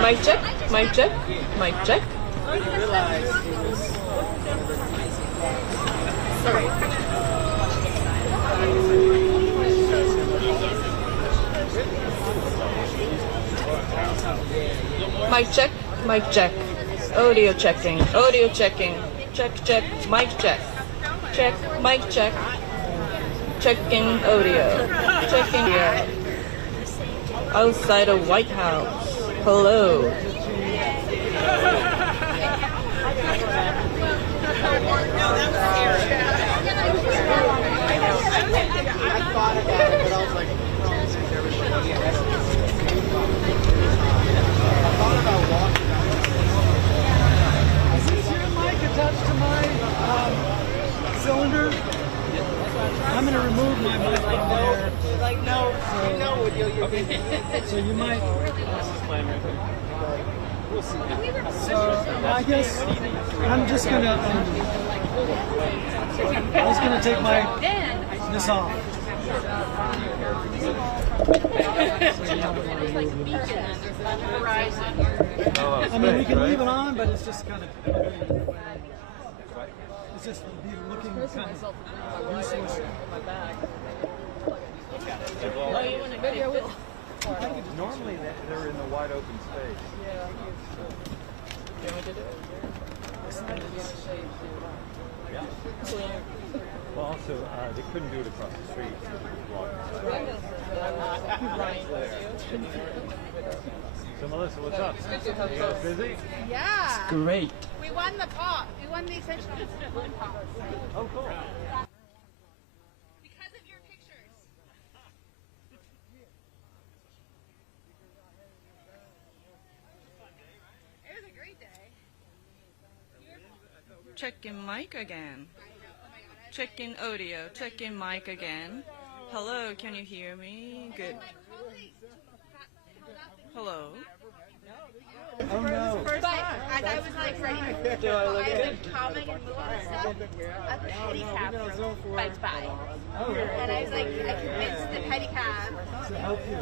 Mic check, mic check, mic check. Sorry. Mic check, mic check. Audio checking, audio checking. Check, check, mic check. Check, mic check. Checking audio. Checking audio. Outside of White House. Hello. Attached to my cylinder. I'm going to remove my mic from there. Like, no, you know what you're busy. So you might. So I guess I'm just going to. I'm just going to take this off. I mean, we can leave it on, but it's just kind of. It's just looking kind of useless. Normally they're in the wide open space. Well, also, they couldn't do it across the street. So, Melissa, what's up? You guys busy? Yeah. Great. We won the pot. We won the essential food pot. Oh, cool. Because of your pictures. It was a great day. Checking mic again. Checking audio. Checking mic again. Hello, can you hear me? Good. Hello. Oh no. But as I was like ready to I was like calming and move on and stuff, a pedicab biked by. And I was like, I convinced the pedicab To help you.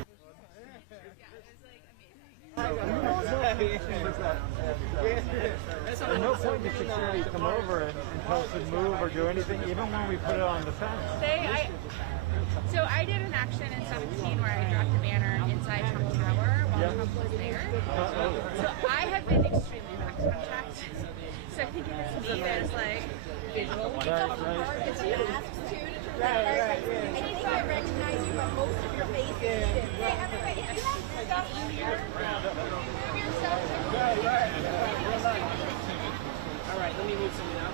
There's no point in security come over and tell us to move or do anything, even when we put it on the fence. So I did an action in 17 where I dropped a banner inside Trump Tower while Trump was there. So I have been extremely background checked. So I think if it's me, there's like visual. It's masks too to I think I recognize you, but most of your face is hey, everybody, if you have stuff here, move yourself. All right, let me move something out.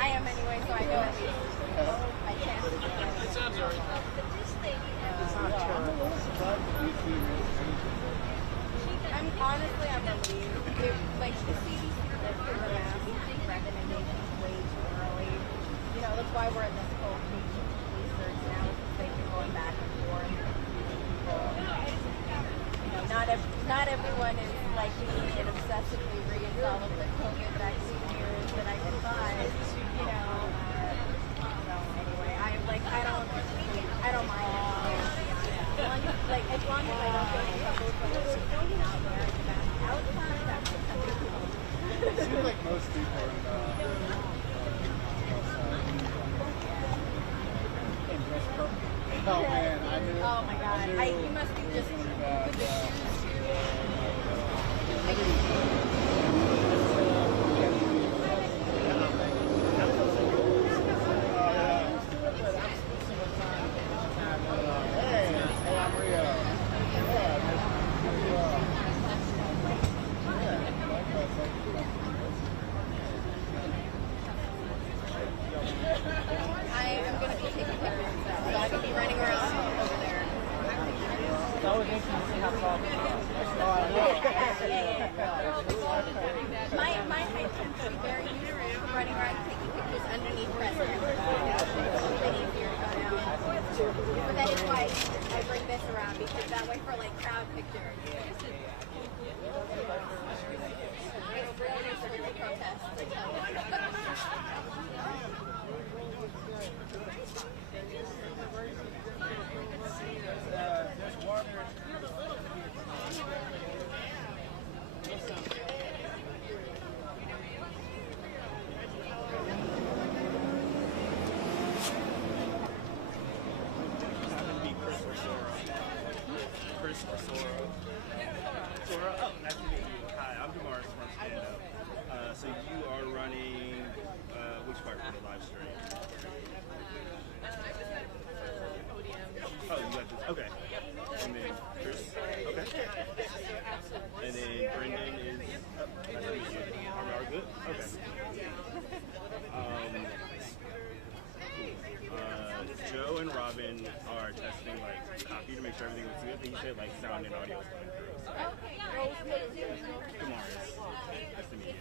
I am anyway, so I know I can't. I'm honestly, I'm relieved. Like, the CDC lifted the mask recommendations way too early. You know, that's why we're in this whole patient research now. It's like you're going back and forth. You know, not everyone is like me and obsessively reads all of the COVID vaccine news that I can find. You know, anyway, I don't mind. Like, as long as I don't get in trouble for not wearing a mask outside, that's It seems like most people Oh man, oh my god. You must be just with the shoes too. My height tends to be very useful for running around taking pictures underneath presidents. It's a bit easier to go down. But that is why I bring this around, because that way for like crowd pictures. So you are running which part for the live stream? Oh, you got this. Okay. And then Chris. Okay. And then Brendan is. Nice to meet you. Are we all good? Okay. Joe and Robin are testing like copy to make sure everything looks good. He said like sound and audio is coming through. So. Good morning. Nice to meet you.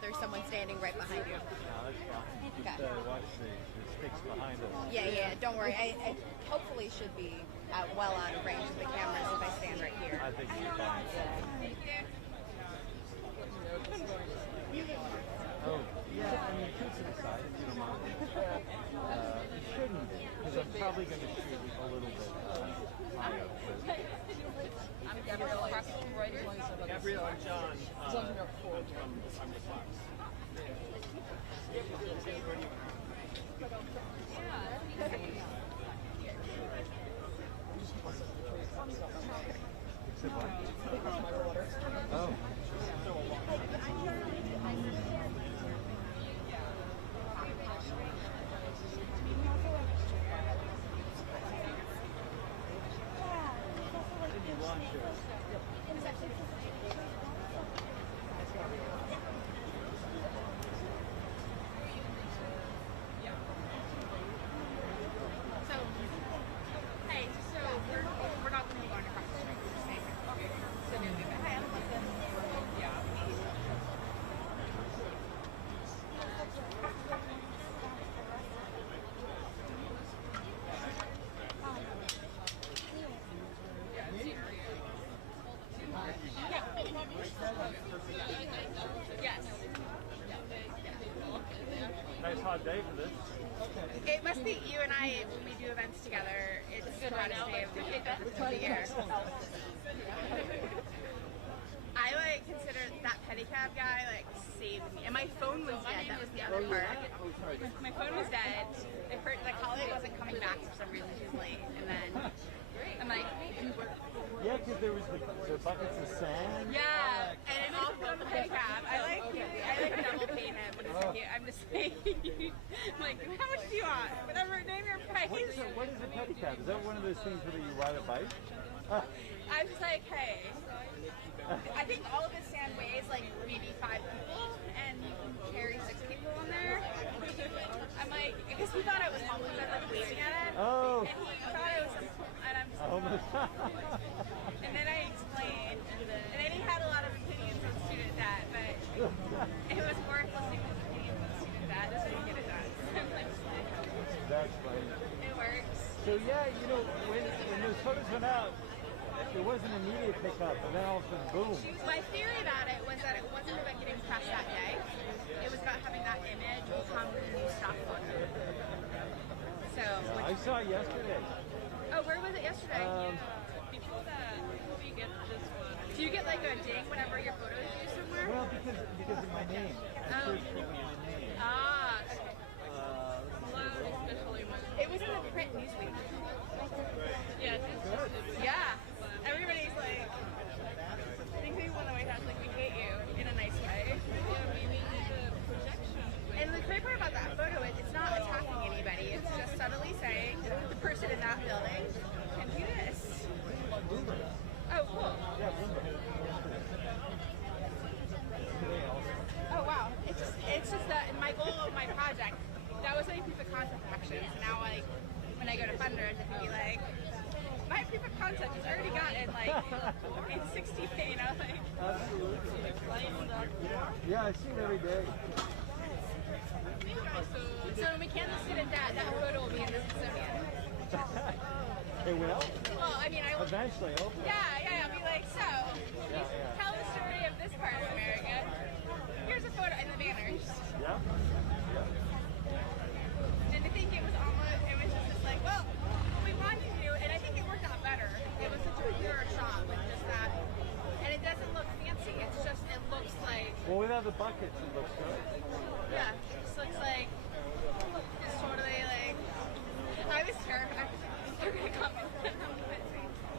that there's someone standing right behind you. No, that's fine. Okay. Just watch the sticks behind us. Yeah, don't worry. I hopefully should be well out of range of the cameras if I stand right here. I think you're fine. Oh, yeah, I mean, two to the side, if you don't mind. You shouldn't, because I'm probably going to shoot a little bit high up. I'm Gabrielle from Reuters. Gabrielle and John from the class. Except what? Oh. We're not going to be going across the street. We're just staying here. Okay. So no, hi, I'm Melissa. Yeah. Yes. Nice hot day for this. It must be you and I when we do events together. It's the hottest day of the year. I like consider that pedicab guy like saved me, and my phone was dead. That was the other part. My phone was dead. The colleague wasn't coming back for some reason. She was late, and then I'm like, Yeah, because there was the buckets of sand. yeah, and it all put on the pedicab. I like double payment, but it's cute. I'm just saying, I'm like, how much do you want? Whatever, name your price. What is a pedicab? Is that one of those things where you ride a bike? I was like, hey, I think all of this sand weighs like maybe 5 people, and you can carry 6 people in there. I'm like, because he thought I was homeless, I was like waving at him, Oh. and he thought I was, and I'm just, and then I explained, and then he had a lot of opinions on student debt, but it was worth listening to his opinions on student debt so he could get it done. That's funny. It works. So yeah, you know, when those photos went out, there wasn't an immediate pickup, and then all of a sudden, boom. My theory about it was that it wasn't about getting press that day. It was about having that image become the new stock photo. So, I saw it yesterday. oh, where was it yesterday? Before that, before you get this one, Do you get like a ding whenever your photo is used somewhere? Well, because of my name. I first put my name. Ah, okay. especially when, It was in the print Newsweek. yeah, it's Yeah. Everybody's like, I think people in the White House like, we hate you in a nice way. we need the projection. And the great part about that photo is it's not attacking anybody. It's just subtly saying the person in that building can do this. Oh, cool. Oh, wow. It's just that my goal of my project, that was like proof of concept action. So now, like, when I go to funders, I can be like, my proof of concept is already gotten like in 60 feet. I was like, Absolutely. Yeah, I see it every day. so when we cancel student debt, that photo will be in the Smithsonian. It will? Well, I mean, I will. Eventually, hopefully. Yeah, I'll be like, so, Yeah. tell the story of this part of America. Here's a photo in the banners. Yeah? And I think it was just this like, well, what we wanted to do, and I think it worked out better. It was such a pure shot with just that. And it doesn't look fancy, it's just, it looks like, Well, without the buckets, it looks good. yeah, it just looks like, it's totally like, I was terrified. They're going to come and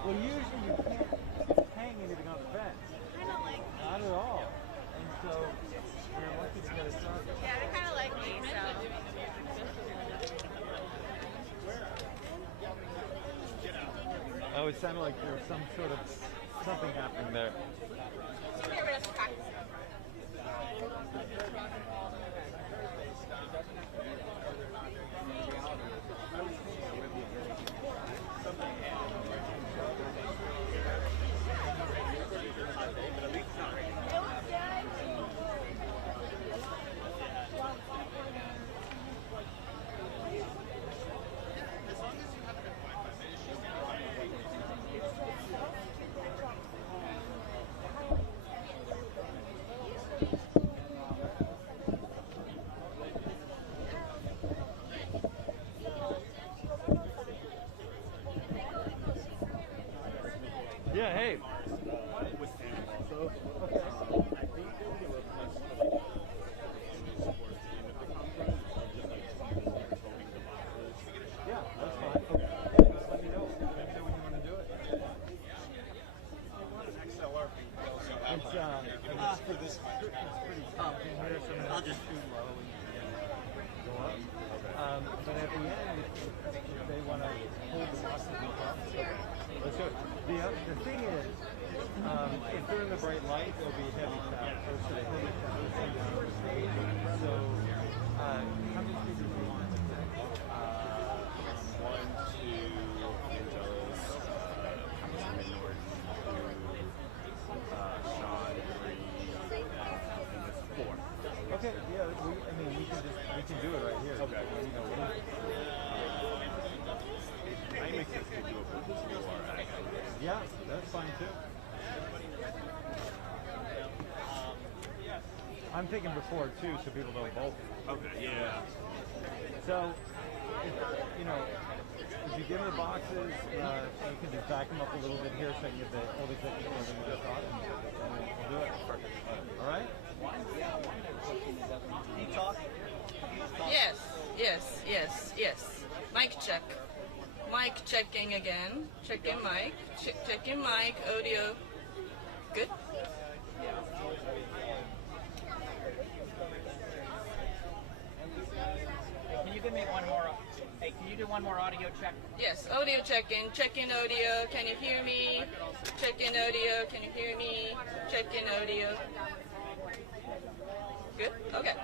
Well, usually you can't hang anything on the fence. kind of like, Not at all. And so, you're lucky to get a shot. yeah, they kind of like me, so. Oh, it sounded like there was some sort of something happening there. Get rid of some practice. just too low and go up. But at the end, if they want to hold the boxes up, let's do it. The thing is, if they're in the bright light, it'll be heavy sound. So how many speakers do you want? 1, 2, Angelus, Sean, 3, and this 4. Okay, yeah, we can do it right here. Okay. I make this to do a Yeah, that's fine too. I'm thinking before too, so people don't bolt. Okay, yeah. So, if you give them the boxes, you can just back them up a little bit here so I can get the old executive building we just talked, and we'll do it. All right? Yes. Mic check. Mic checking again. Checking mic. Checking mic. Audio. Good. Can you give me one more? Hey, can you do one more audio check? Yes, audio checking. Checking audio. Can you hear me? Checking audio. Can you hear me? Checking audio. Good? Okay.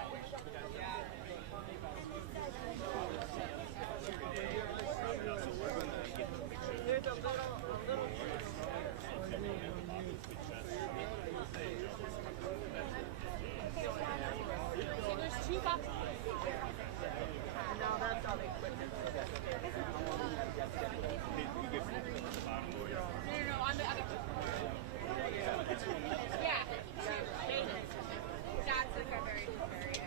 So there's 2 boxes. No, that's all the equipment. No, on the other two. Yeah, 2. That's like a very good area.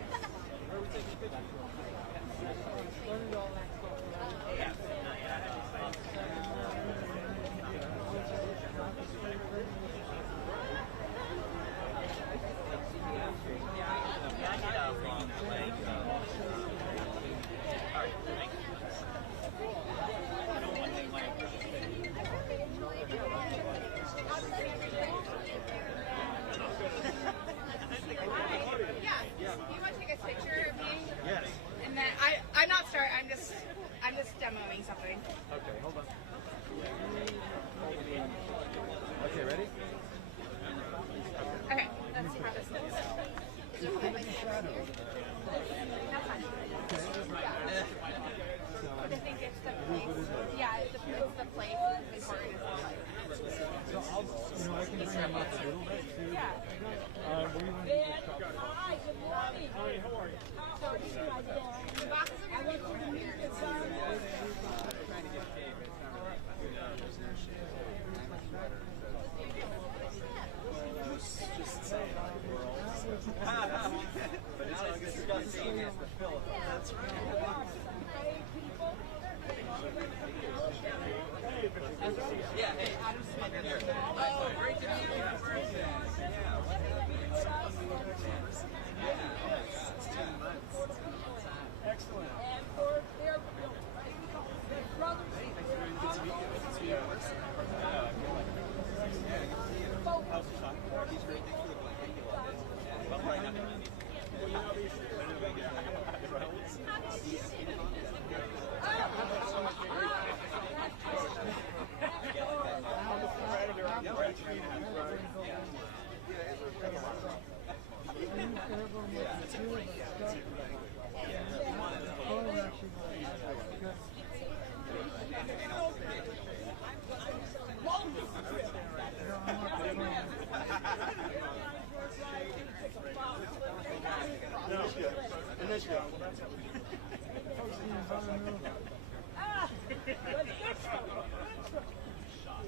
Yeah. You want to take a picture of me? Yes. And then I'm just demoing something. Okay, hold on. Okay, ready? Okay, let's see how this looks. That's fine. I think it's the place. Yeah, it's the place that's important. So I can bring them up a little bit too. Yeah. Where you want to do the shop? Hi, good morning. Hi, how are you? How are you guys doing? The boxes are I want you to meet the son. Just say we're all but it's not disgusting as the Philip. That's right. Yeah, hey, Adam Smith here. Oh, great to meet you. Yeah, 16 months. Excellent. And for their brothers. Good to meet you. He's great. Thanks for the blanket. Thank you. Well, right now.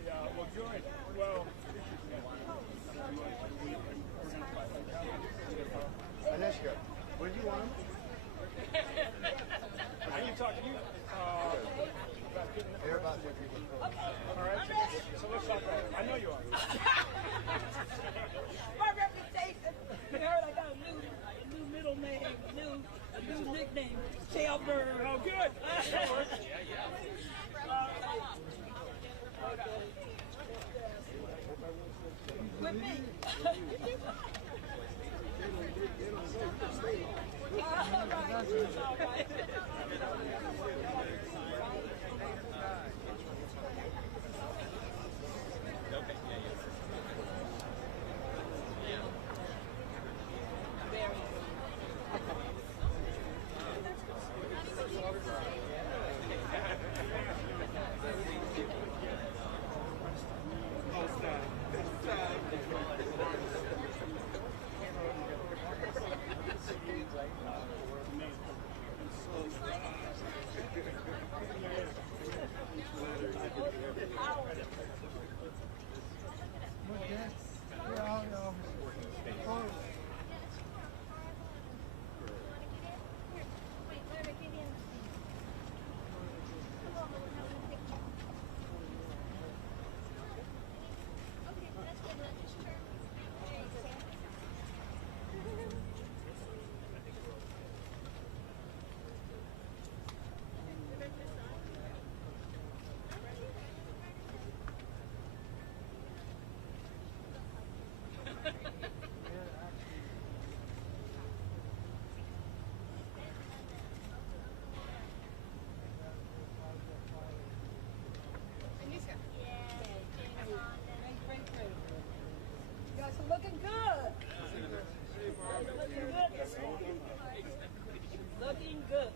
Yeah, well, good. Well, Anishka, what do you want? I can talk to you. They're about to people. All right. So let's talk about it. I know you are. My reputation. You heard I got a new middle name, a new nickname, Tailbird. Oh, good. With me. Looking good. Looking good.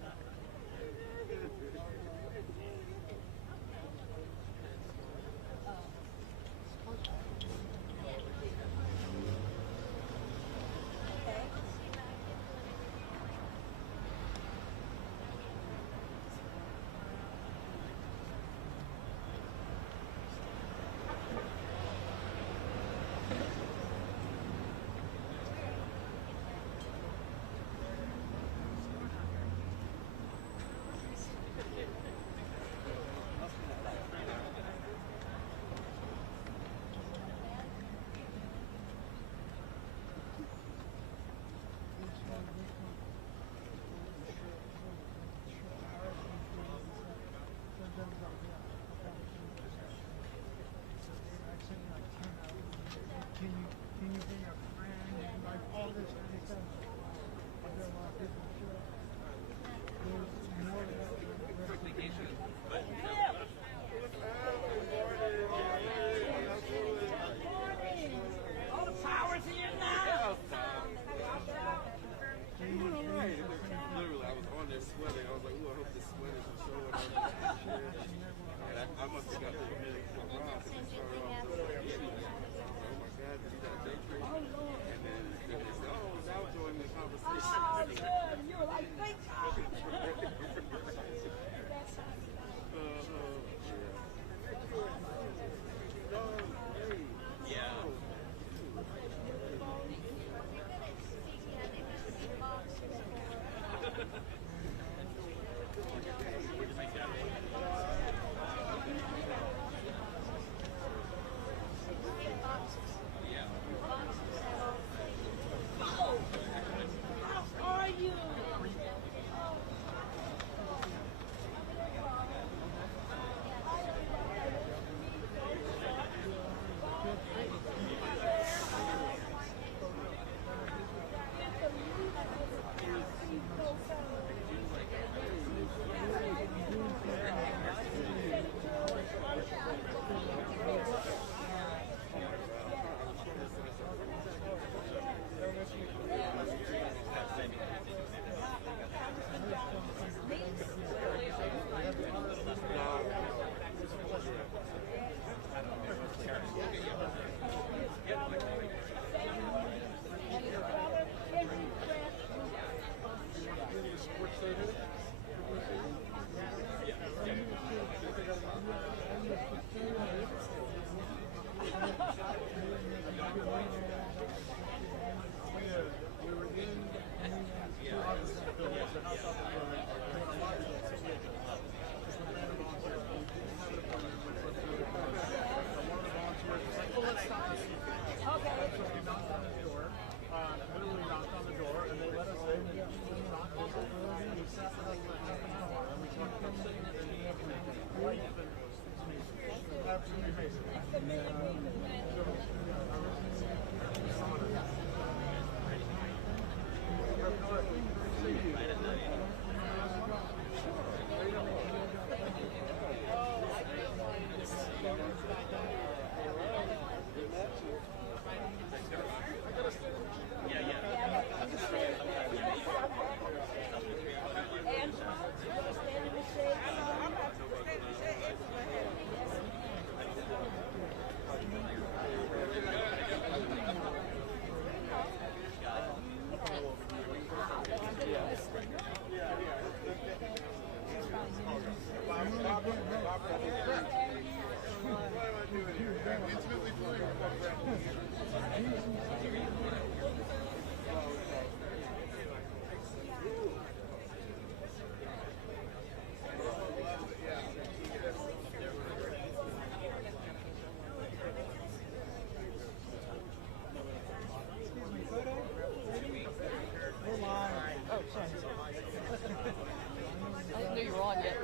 didn't know you were on yet.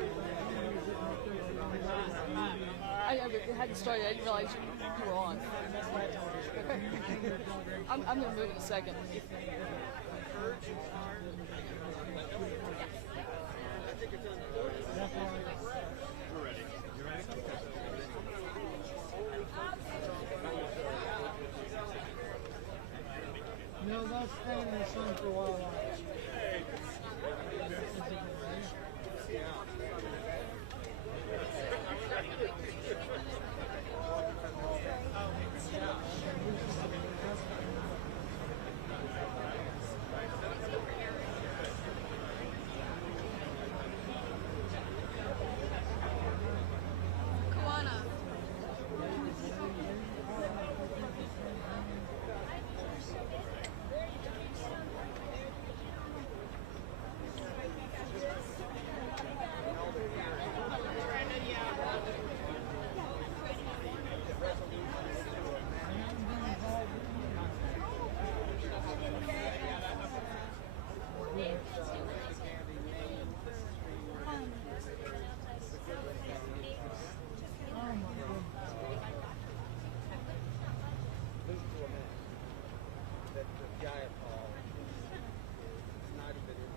I hadn't started. I didn't realize you were on. I'm going to move in a second. We're ready. You ready? No, that's staying in the sun for a while.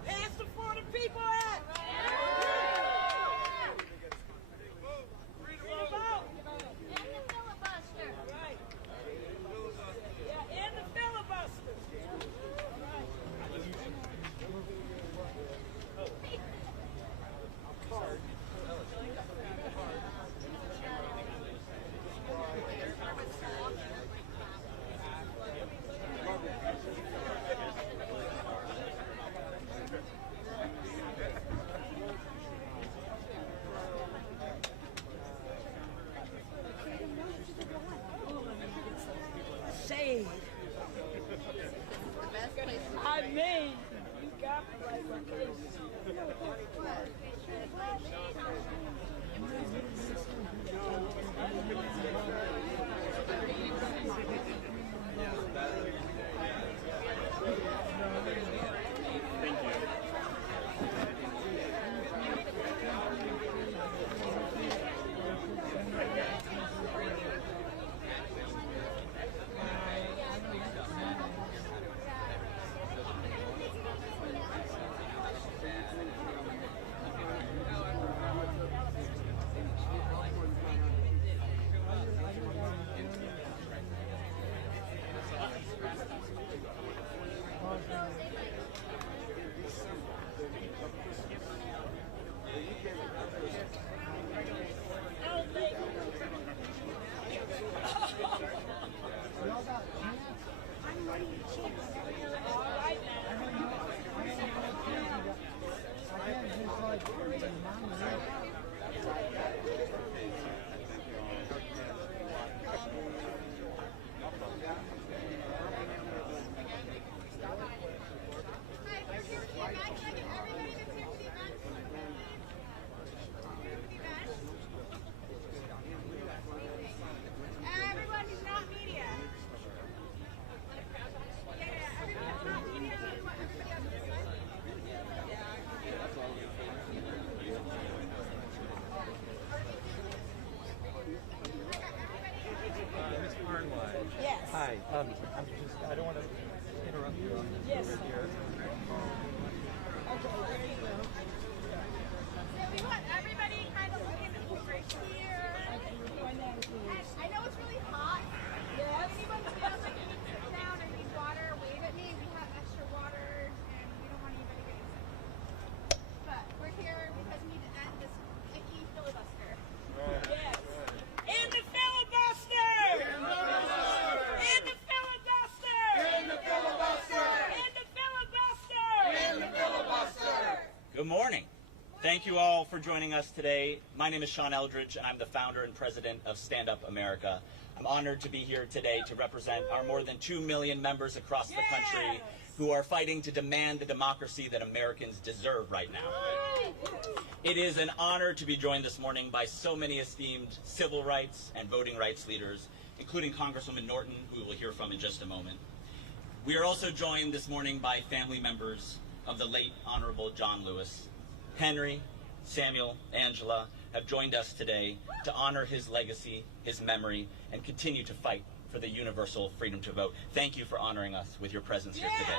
Pass the for the people at. Read them out. And the filibuster. Right. Yeah, and the filibuster. Shade. I mean, you got me right on case. Everyone who's not media. Yeah, everyone who's not media. Everybody else is fine. Ms. Arnwine. Yes. Hi. I don't want to interrupt you. Yes. Here. Okay, there you go. So we want everybody kind of looking right here. And I know it's really hot. Yes. If anyone feels like you need to sit down or need water, wave at me. We have extra water and we don't want anybody getting sick. But we're here because we need to end this icky filibuster. Yes. In the filibuster! In the filibuster! In the filibuster! In the filibuster! In the filibuster! In the filibuster! Good morning. Thank you all for joining us today. My name is Sean Eldridge, and I'm the founder and president of Stand Up America. I'm honored to be here today to represent our more than 2 million members across the country who are fighting to demand the democracy that Americans deserve right now. It is an honor to be joined this morning by so many esteemed civil rights and voting rights leaders, including Congresswoman Norton, who we will hear from in just a moment. We are also joined this morning by family members of the late Honorable John Lewis, Henry, Samuel, Angela have joined us today to honor his legacy, his memory, and continue to fight for the universal freedom to vote. Thank you for honoring us with your presence here today.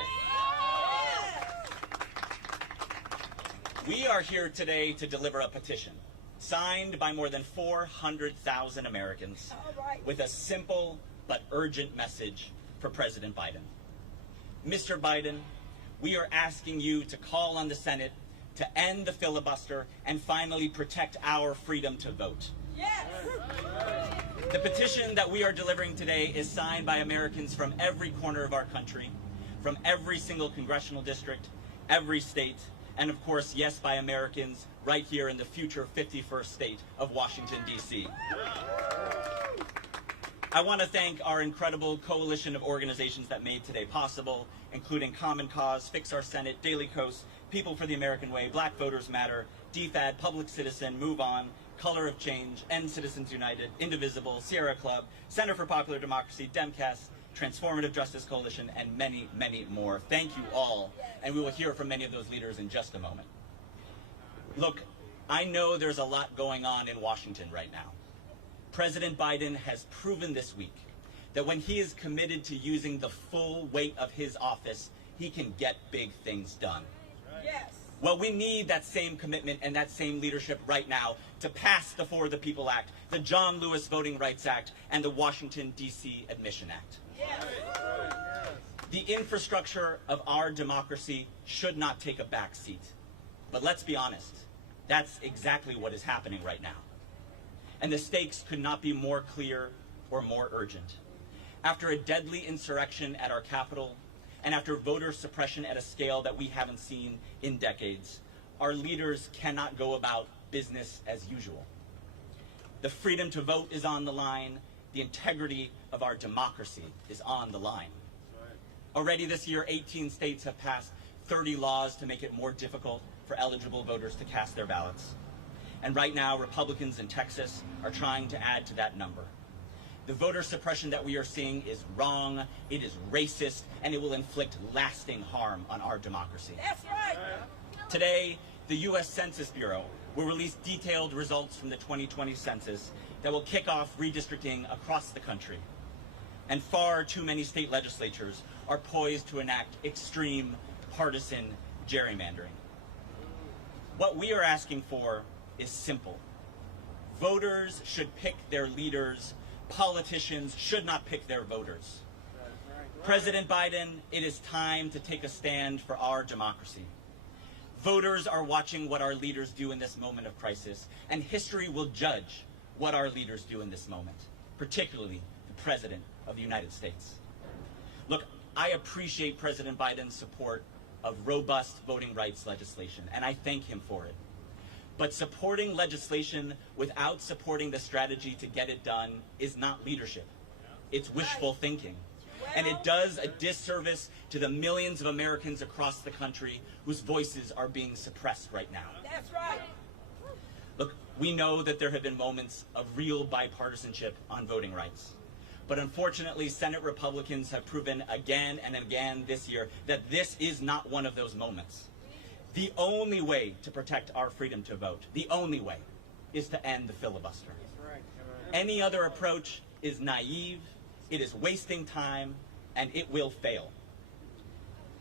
We are here today to deliver a petition signed by more than 400,000 Americans with a simple but urgent message for President Biden. Mr. Biden, we are asking you to call on the Senate to end the filibuster and finally protect our freedom to vote. Yes. The petition that we are delivering today is signed by Americans from every corner of our country, from every single congressional district, every state, and of course, yes, by Americans right here in the future 51st state of Washington, D.C. I want to thank our incredible coalition of organizations that made today possible, including Common Cause, Fix Our Senate, Daily Kos, People for the American Way, Black Voters Matter, DFAD, Public Citizen, Move On, Color of Change, End Citizens United, Indivisible, Sierra Club, Center for Popular Democracy, Demcast, Transformative Justice Coalition, and many, many more. Thank you all, and we will hear from many of those leaders in just a moment. Look, I know there's a lot going on in Washington right now. President Biden has proven this week that when he is committed to using the full weight of his office, he can get big things done. Yes. Well, we need that same commitment and that same leadership right now to pass the For the People Act, the John Lewis Voting Rights Act, and the Washington, D.C. Admission Act. Yes. The infrastructure of our democracy should not take a back seat. But let's be honest, that's exactly what is happening right now. And the stakes could not be more clear or more urgent. After a deadly insurrection at our Capitol, and after voter suppression at a scale that we haven't seen in decades, our leaders cannot go about business as usual. The freedom to vote is on the line. The integrity of our democracy is on the line. Already this year, 18 states have passed 30 laws to make it more difficult for eligible voters to cast their ballots. And right now, Republicans in Texas are trying to add to that number. The voter suppression that we are seeing is wrong, it is racist, and it will inflict lasting harm on our democracy. That's right. Today, the U.S. Census Bureau will release detailed results from the 2020 census that will kick off redistricting across the country. And far too many state legislatures are poised to enact extreme partisan gerrymandering. What we are asking for is simple. Voters should pick their leaders. Politicians should not pick their voters. President Biden, it is time to take a stand for our democracy. Voters are watching what our leaders do in this moment of crisis, and history will judge what our leaders do in this moment, particularly the President of the United States. Look, I appreciate President Biden's support of robust voting rights legislation, and I thank him for it. But supporting legislation without supporting the strategy to get it done is not leadership. It's wishful thinking. And it does a disservice to the millions of Americans across the country whose voices are being suppressed right now. That's right. Look, we know that there have been moments of real bipartisanship on voting rights. But unfortunately, Senate Republicans have proven again and again this year that this is not one of those moments. The only way to protect our freedom to vote, the only way, is to end the filibuster. Any other approach is naive, it is wasting time, and it will fail.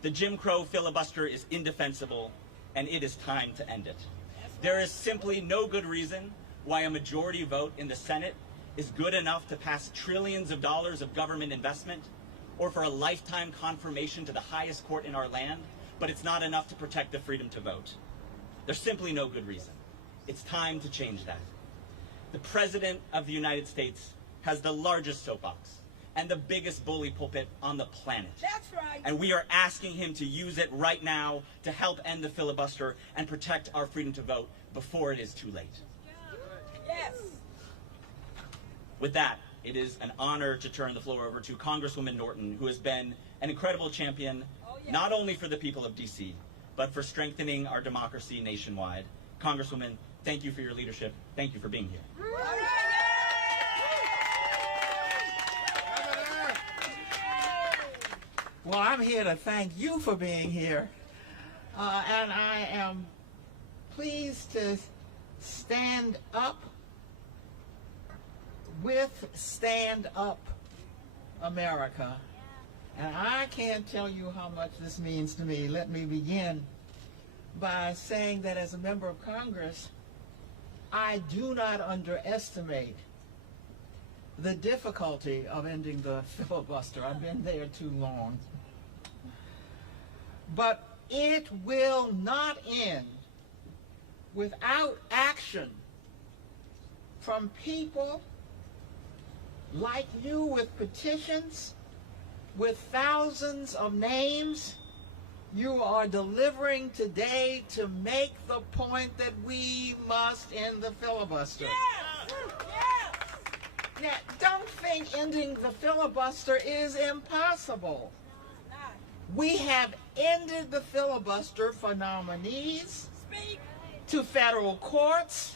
The Jim Crow filibuster is indefensible, and it is time to end it. There is simply no good reason why a majority vote in the Senate is good enough to pass trillions of dollars of government investment, or for a lifetime confirmation to the highest court in our land, but it's not enough to protect the freedom to vote. There's simply no good reason. It's time to change that. The President of the United States has the largest soapbox and the biggest bully pulpit on the planet. That's right. And we are asking him to use it right now to help end the filibuster and protect our freedom to vote before it is too late. Yes. With that, it is an honor to turn the floor over to Congresswoman Norton, who has been an incredible champion, not only for the people of D.C., but for strengthening our democracy nationwide. Congresswoman, thank you for your leadership. Thank you for being here. Well, I'm here to thank you for being here. and I am pleased to stand up with Stand Up America. And I can't tell you how much this means to me. Let me begin by saying that as a member of Congress, I do not underestimate the difficulty of ending the filibuster. I've been there too long. But it will not end without action from people like you with petitions, with thousands of names you are delivering today to make the point that we must end the filibuster. Yes! Yes! Now, don't think ending the filibuster is impossible. We have ended the filibuster for nominees Speak! to federal courts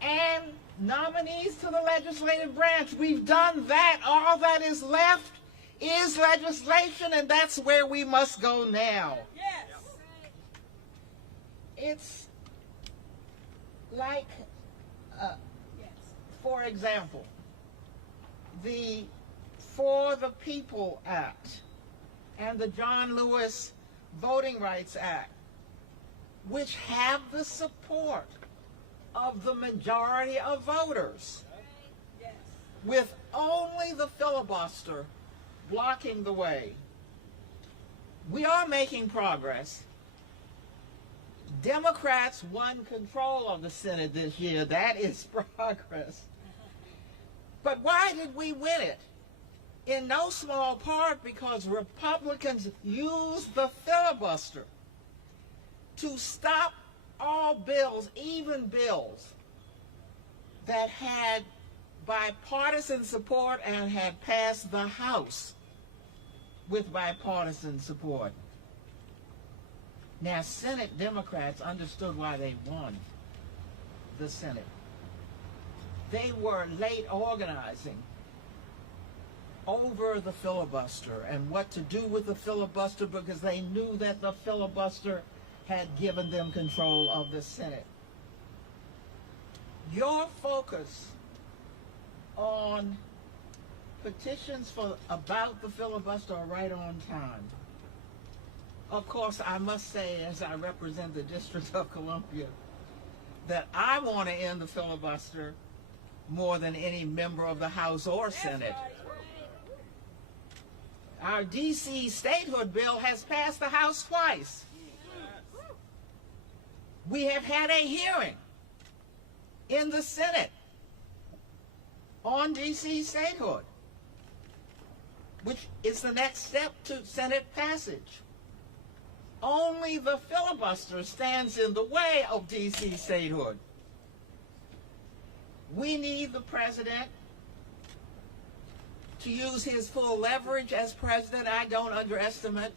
and nominees to the legislative branch. We've done that. All that is left is legislation, and that's where we must go now. Yes! It's like, for example, the For the People Act and the John Lewis Voting Rights Act, which have the support of the majority of voters, with only the filibuster blocking the way. We are making progress. Democrats won control of the Senate this year. That is progress. But why did we win it? In no small part because Republicans used the filibuster to stop all bills, even bills that had bipartisan support and had passed the House with bipartisan support. Now, Senate Democrats understood why they won the Senate. They were late organizing over the filibuster and what to do with the filibuster because they knew that the filibuster had given them control of the Senate. Your focus on petitions about the filibuster are right on time. Of course, I must say, as I represent the District of Columbia, that I want to end the filibuster more than any member of the House or Senate. Our D.C. statehood bill has passed the House twice. We have had a hearing in the Senate on D.C. statehood, which is the next step to Senate passage. Only the filibuster stands in the way of D.C. statehood. We need the president to use his full leverage as president. I don't underestimate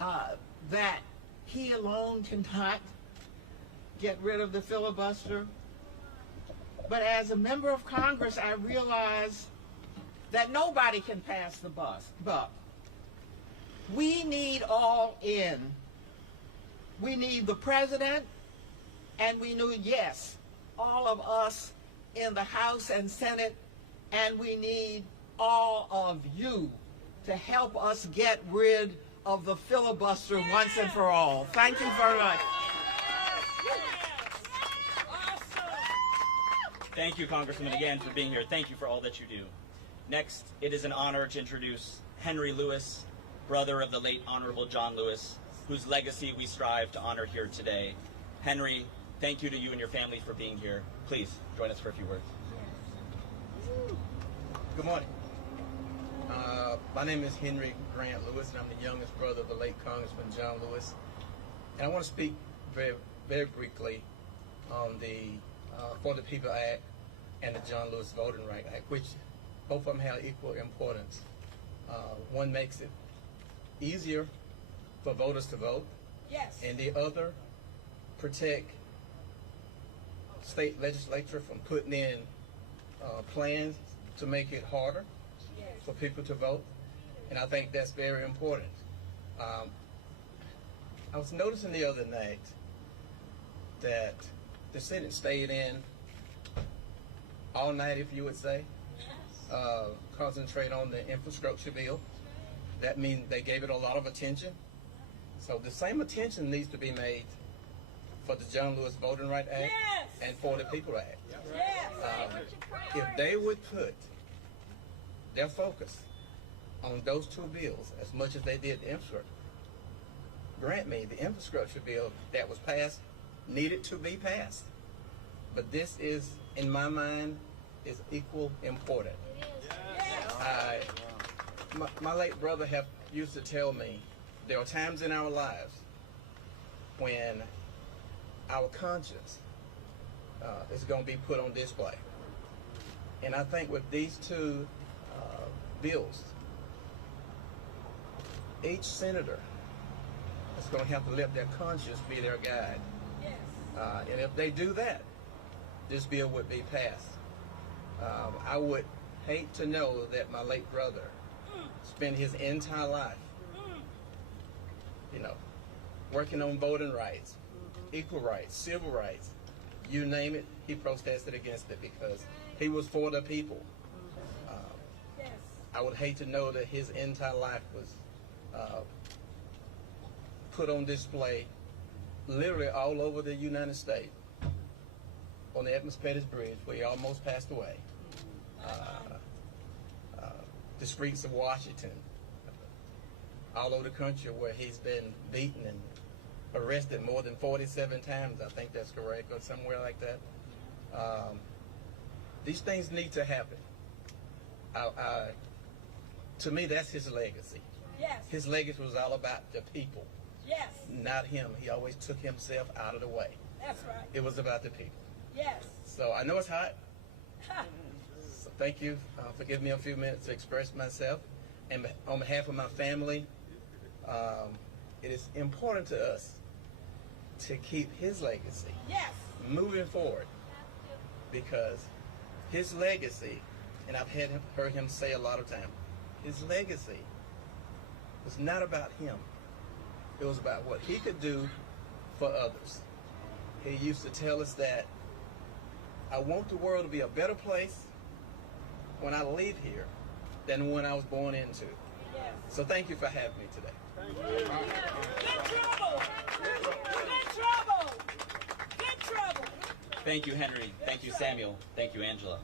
that he alone cannot get rid of the filibuster. But as a member of Congress, I realize that nobody can pass the buck. We need all in. We need the president, and we need, yes, all of us in the House and Senate, and we need all of you to help us get rid of the filibuster once and for all. Thank you very much. Thank you, Congresswoman, again for being here. Thank you for all that you do. Next, it is an honor to introduce Henry Lewis, brother of the late Honorable John Lewis, whose legacy we strive to honor here today. Henry, thank you to you and your family for being here. Please join us for a few words. Good morning. My name is Henry Grant Lewis, and I'm the youngest brother of the late Congressman John Lewis. And I want to speak very, very briefly on the For the People Act and the John Lewis Voting Rights Act, which both of them have equal importance. One makes it easier for voters to vote, Yes. and the other protect state legislature from putting in plans to make it harder for people to vote, and I think that's very important. I was noticing the other night that the Senate stayed in all night, if you would say, concentrate on the infrastructure bill. That means they gave it a lot of attention. So the same attention needs to be made for the John Lewis Voting Rights Act and for the People Act. If they would put their focus on those two bills as much as they did the infrastructure, grant me, the infrastructure bill that was passed needed to be passed. But this is, in my mind, is equal important. My late brother used to tell me there are times in our lives when our conscience is going to be put on display. And I think with these two bills, each senator is going to have to let their conscience be their guide. And if they do that, this bill would be passed. I would hate to know that my late brother spent his entire life, working on voting rights, equal rights, civil rights, you name it, he protested against it because he was for the people. I would hate to know that his entire life was put on display literally all over the United States, on the Edmonds Pettus Bridge, where he almost passed away, the streets of Washington, all over the country where he's been beaten and arrested more than 47 times, I think that's correct, or somewhere like that. These things need to happen. To me, that's his legacy. His legacy was all about the people, not him. He always took himself out of the way. That's right. It was about the people. Yes. So I know it's hot. So thank you for giving me a few minutes to express myself. And on behalf of my family, it is important to us to keep his legacy moving forward, because his legacy, and I've heard him say a lot of times, his legacy was not about him. It was about what he could do for others. He used to tell us that I want the world to be a better place when I leave here than when I was born into. So thank you for having me today. Get trouble! Get trouble! Get trouble! Thank you, Henry. Thank you, Samuel. Thank you, Angela.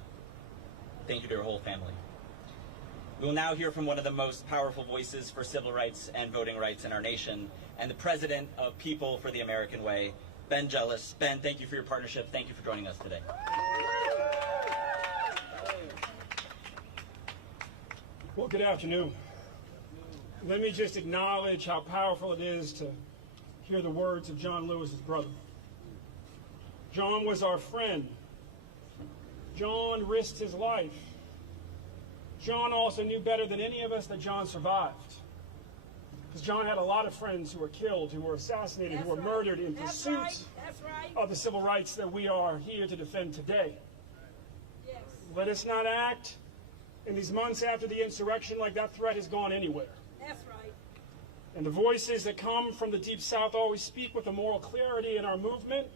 Thank you to your whole family. We will now hear from one of the most powerful voices for civil rights and voting rights in our nation, and the president of People for the American Way, Ben Jealous. Ben, thank you for your partnership. Thank you for joining us today. Well, good afternoon. Let me just acknowledge how powerful it is to hear the words of John Lewis's brother. John was our friend. John risked his life. John also knew better than any of us that John survived. Because John had a lot of friends who were killed, who were assassinated, who were murdered in pursuit of the civil rights that we are here to defend today. Let us not act in these months after the insurrection like that threat has gone anywhere. That's right. And the voices that come from the Deep South always speak with a moral clarity in our movement.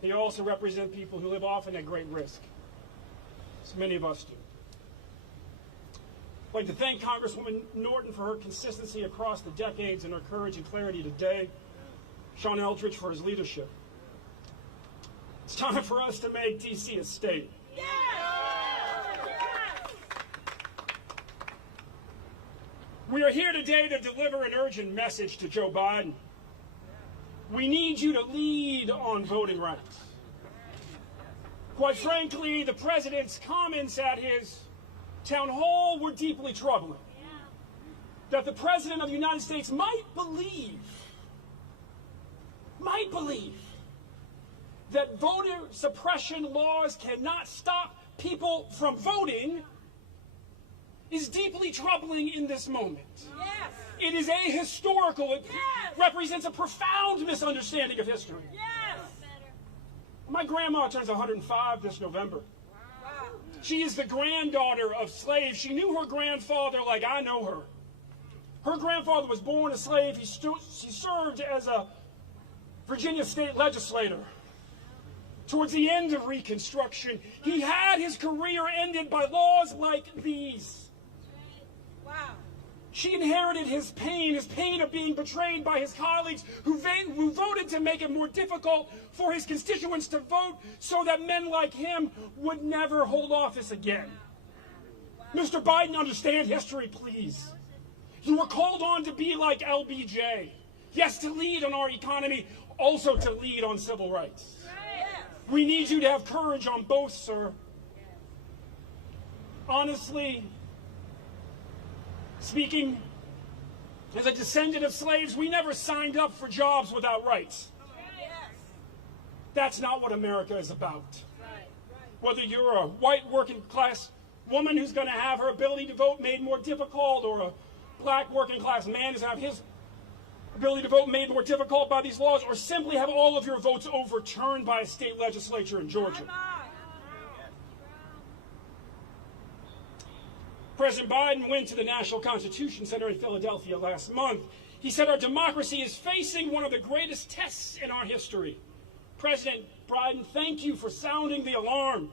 They also represent people who live often at great risk, as many of us do. I'd like to thank Congresswoman Norton for her consistency across the decades and her courage and clarity today. Sean Eldridge for his leadership. It's time for us to make D.C. a state. Yes! We are here today to deliver an urgent message to Joe Biden. We need you to lead on voting rights. Quite frankly, the president's comments at his town hall were deeply troubling. That the president of the United States might believe that voter suppression laws cannot stop people from voting is deeply troubling in this moment. Yes! It is ahistorical. It represents a profound misunderstanding of history. Yes! My grandma turns 105 this November. Wow. She is the granddaughter of slaves. She knew her grandfather like I know her. Her grandfather was born a slave. He served as a Virginia state legislator. Towards the end of Reconstruction, he had his career ended by laws like these. Wow. She inherited his pain of being betrayed by his colleagues who voted to make it more difficult for his constituents to vote so that men like him would never hold office again. Mr. Biden, understand history, please. You were called on to be like LBJ. Yes, to lead on our economy, also to lead on civil rights. We need you to have courage on both, sir. Honestly, speaking as a descendant of slaves, we never signed up for jobs without rights. That's not what America is about. Whether you're a white working class woman who's going to have her ability to vote made more difficult, or a black working class man who's going to have his ability to vote made more difficult by these laws, or simply have all of your votes overturned by a state legislature in Georgia. President Biden went to the National Constitution Center in Philadelphia last month. He said our democracy is facing one of the greatest tests in our history. President Biden, thank you for sounding the alarm.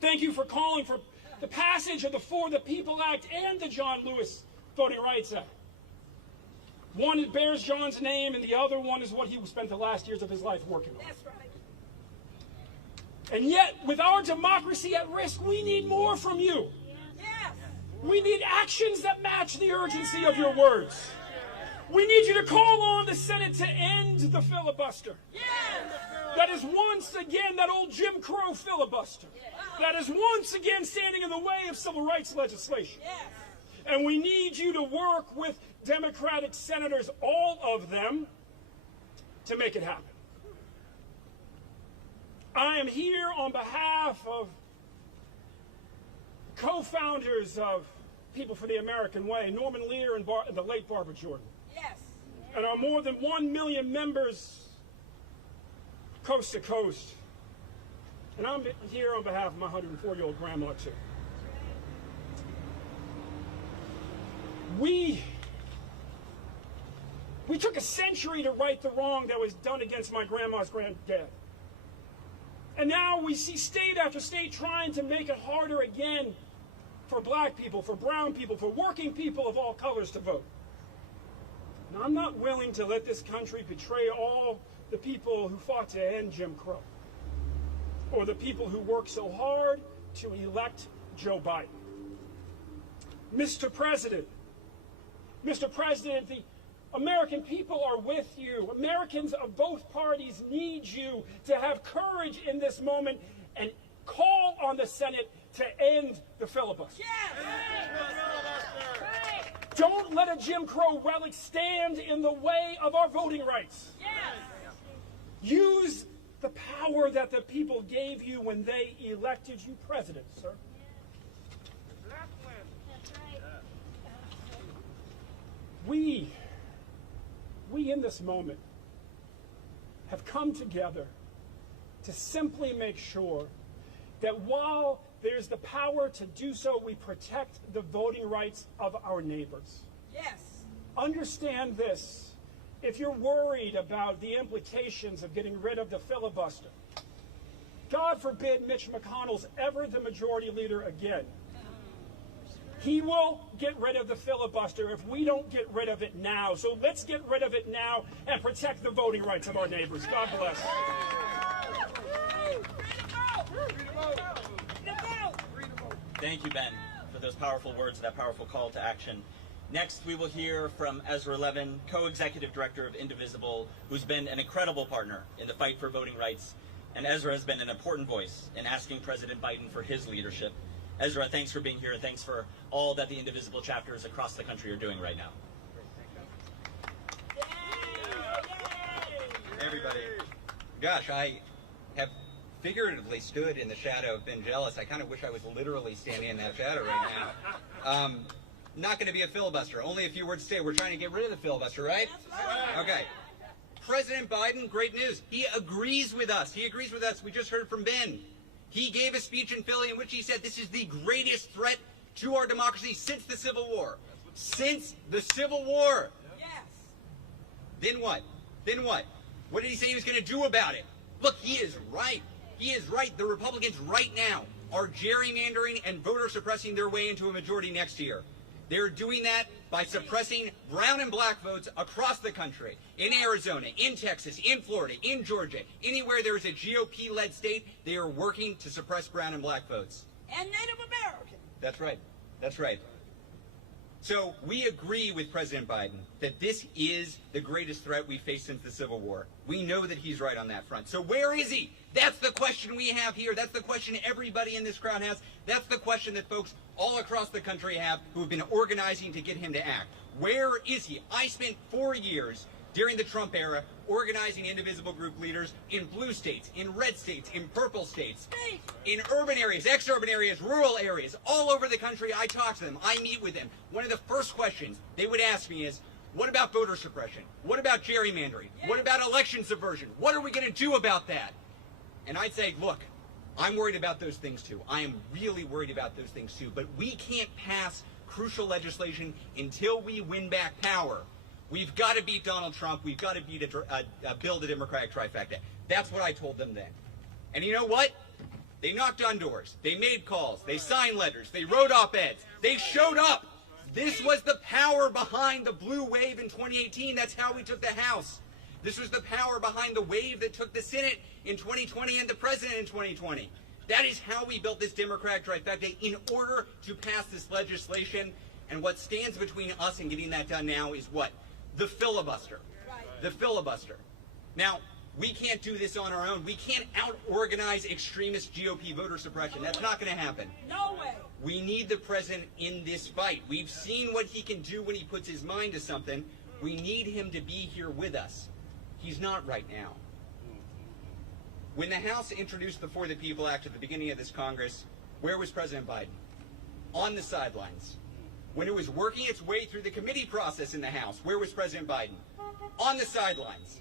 Thank you for calling for the passage of the For the People Act and the John Lewis Voting Rights Act. One bears John's name, and the other one is what he spent the last years of his life working on. That's right. And yet, with our democracy at risk, we need more from you. Yes. We need actions that match the urgency of your words. We need you to call on the Senate to end the filibuster. Yes. That is once again that old Jim Crow filibuster. That is once again standing in the way of civil rights legislation. Yes. And we need you to work with Democratic senators, all of them, to make it happen. I am here on behalf of co-founders of People for the American Way, Norman Lear and the late Barbara Jordan. Yes. And our more than 1 million members coast to coast. And I'm here on behalf of my 104-year-old grandma, too. We took a century to right the wrong that was done against my grandma's granddad. And now we see state after state trying to make it harder again for black people, for brown people, for working people of all colors to vote. Now, I'm not willing to let this country betray all the people who fought to end Jim Crow, or the people who worked so hard to elect Joe Biden. Mr. President, the American people are with you. Americans of both parties need you to have courage in this moment and call on the Senate to end the filibuster. Yes. Don't let a Jim Crow relic stand in the way of our voting rights. Yes. Use the power that the people gave you when they elected you president, sir. We in this moment have come together to simply make sure that while there's the power to do so, we protect the voting rights of our neighbors. Yes. Understand this. If you're worried about the implications of getting rid of the filibuster, God forbid Mitch McConnell's ever the majority leader again. He will get rid of the filibuster if we don't get rid of it now. So let's get rid of it now and protect the voting rights of our neighbors. God bless. Thank you, Ben, for those powerful words, that powerful call to action. Next, we will hear from Ezra Levin, co-executive director of Indivisible, who's been an incredible partner in the fight for voting rights. And Ezra has been an important voice in asking President Biden for his leadership. Ezra, thanks for being here. Thanks for all that the Indivisible chapters across the country are doing right now. Hey, everybody. Gosh, I have figuratively stood in the shadow of Ben Jealous. I kind of wish I was literally standing in that shadow right now. Not going to be a filibuster. Only a few words to say. We're trying to get rid of the filibuster, right? Okay. President Biden, great news. He agrees with us. He agrees with us. We just heard from Ben. He gave a speech in Philly in which he said this is the greatest threat to our democracy since the Civil War. since the Civil War. Yes. Then what? Then what? What did he say he was going to do about it? Look, he is right. He is right. The Republicans right now are gerrymandering and voter suppressing their way into a majority next year. They're doing that by suppressing brown and black votes across the country. In Arizona, in Texas, in Florida, in Georgia, anywhere there is a GOP-led state, they are working to suppress brown and black votes. And Native American. That's right. That's right. So we agree with President Biden that this is the greatest threat we've faced since the Civil War. We know that he's right on that front. So where is he? That's the question we have here. That's the question everybody in this crowd has. That's the question that folks all across the country have who have been organizing to get him to act. Where is he? I spent 4 years during the Trump era organizing indivisible group leaders in blue states, in red states, in purple states, in urban areas, ex-urban areas, rural areas, all over the country. I talk to them. I meet with them. One of the first questions they would ask me is, what about voter suppression? What about gerrymandering? What about election subversion? What are we going to do about that? And I'd say, look, I'm worried about those things too. I am really worried about those things too. But we can't pass crucial legislation until we win back power. We've got to beat Donald Trump. We've got to build a Democratic trifecta. That's what I told them then. And you know what? They knocked on doors. They made calls. They signed letters. They wrote op-eds. They showed up. This was the power behind the blue wave in 2018. That's how we took the House. This was the power behind the wave that took the Senate in 2020 and the president in 2020. That is how we built this Democratic trifecta in order to pass this legislation. And what stands between us and getting that done now is what? The filibuster. The filibuster. Now, we can't do this on our own. We can't out-organize extremist GOP voter suppression. That's not going to happen. No way. We need the president in this fight. We've seen what he can do when he puts his mind to something. We need him to be here with us. He's not right now. When the House introduced the For the People Act at the beginning of this Congress, where was President Biden? On the sidelines. When it was working its way through the committee process in the House, where was President Biden? On the sidelines.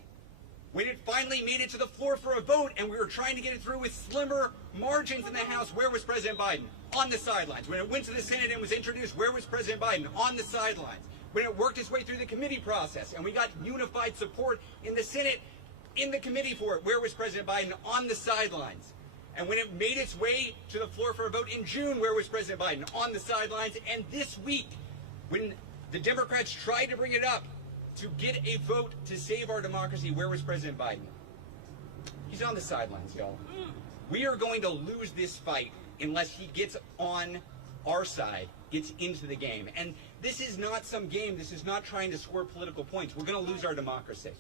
When it finally made it to the floor for a vote and we were trying to get it through with slimmer margins in the House, where was President Biden? On the sidelines. When it went to the Senate and was introduced, where was President Biden? On the sidelines. When it worked its way through the committee process and we got unified support in the Senate, in the committee for it, where was President Biden? On the sidelines. And when it made its way to the floor for a vote in June, where was President Biden? On the sidelines. And this week, when the Democrats tried to bring it up to get a vote to save our democracy, where was President Biden? He's on the sidelines, y'all. We are going to lose this fight unless he gets on our side, gets into the game. And this is not some game. This is not trying to score political points. We're going to lose our democracy.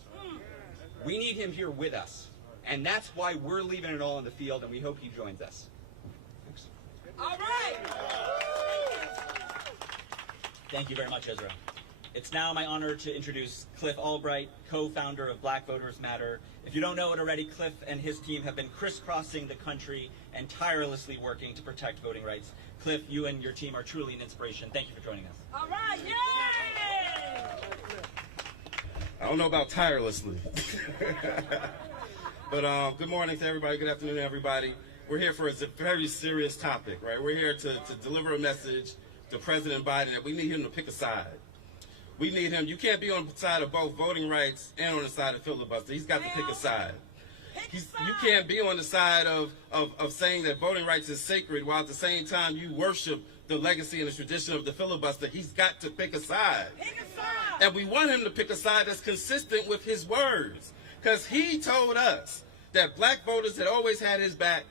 We need him here with us. And that's why we're leaving it all on the field, and we hope he joins us. Thanks. All right. Thank you very much, Ezra. It's now my honor to introduce Cliff Albright, co-founder of Black Voters Matter. If you don't know it already, Cliff and his team have been crisscrossing the country and tirelessly working to protect voting rights. Cliff, you and your team are truly an inspiration. Thank you for joining us. All right. Yay! I don't know about tirelessly. But good morning to everybody. Good afternoon, everybody. We're here for a very serious topic, right? We're here to deliver a message to President Biden that we need him to pick a side. We need him. You can't be on the side of both voting rights and on the side of filibuster. He's got to pick a side. You can't be on the side of saying that voting rights is sacred while at the same time you worship the legacy and the tradition of the filibuster. He's got to pick a side. And we want him to pick a side that's consistent with his words. Because he told us that black voters had always had his back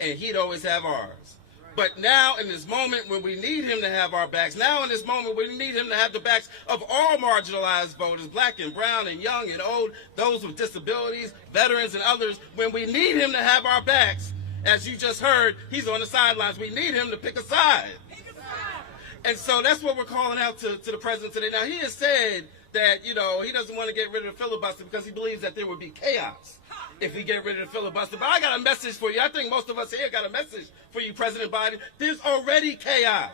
and he'd always have ours. But now in this moment when we need him to have our backs, now in this moment we need him to have the backs of all marginalized voters, black and brown and young and old, those with disabilities, veterans and others, when we need him to have our backs, as you just heard, he's on the sidelines. We need him to pick a side. And so that's what we're calling out to the president today. Now, he has said that, you know, he doesn't want to get rid of the filibuster because he believes that there would be chaos if we get rid of the filibuster. But I got a message for you. I think most of us here got a message for you, President Biden. There's already chaos.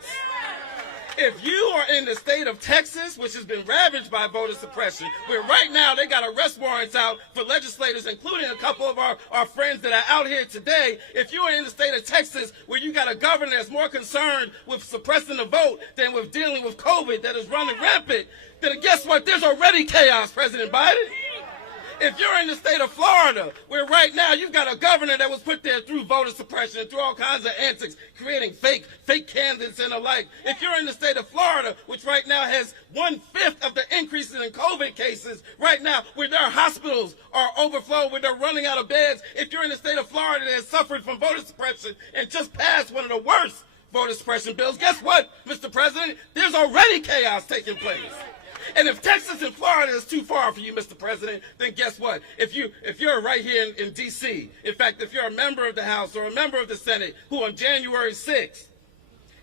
If you are in the state of Texas, which has been ravaged by voter suppression, where right now they got arrest warrants out for legislators, including a couple of our friends that are out here today, if you are in the state of Texas, where you got a governor that's more concerned with suppressing the vote than with dealing with COVID that is running rampant, then guess what? There's already chaos, President Biden. If you're in the state of Florida, where right now you've got a governor that was put there through voter suppression, through all kinds of antics, creating fake candidates and the like. If you're in the state of Florida, which right now has 1/5 of the increases in COVID cases, right now, where their hospitals are overflowed, where they're running out of beds. If you're in the state of Florida that has suffered from voter suppression and just passed one of the worst voter suppression bills, guess what, Mr. President? There's already chaos taking place. And if Texas and Florida is too far for you, Mr. President, then guess what? If you're right here in D.C., in fact, if you're a member of the House or a member of the Senate who on January 6th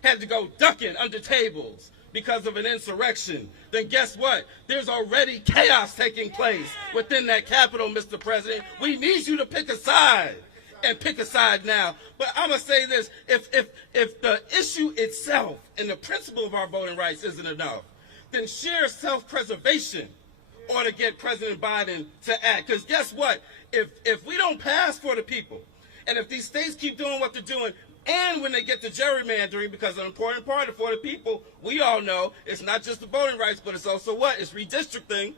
had to go ducking under tables because of an insurrection, then guess what? There's already chaos taking place within that Capitol, Mr. President. We need you to pick a side. And pick a side now. But I'm going to say this. If the issue itself and the principle of our voting rights isn't enough, then sheer self-preservation ought to get President Biden to act. Because guess what? If we don't pass for the people, and if these states keep doing what they're doing, and when they get to gerrymandering, because an important part of for the people, we all know, it's not just the voting rights, but it's also what? It's redistricting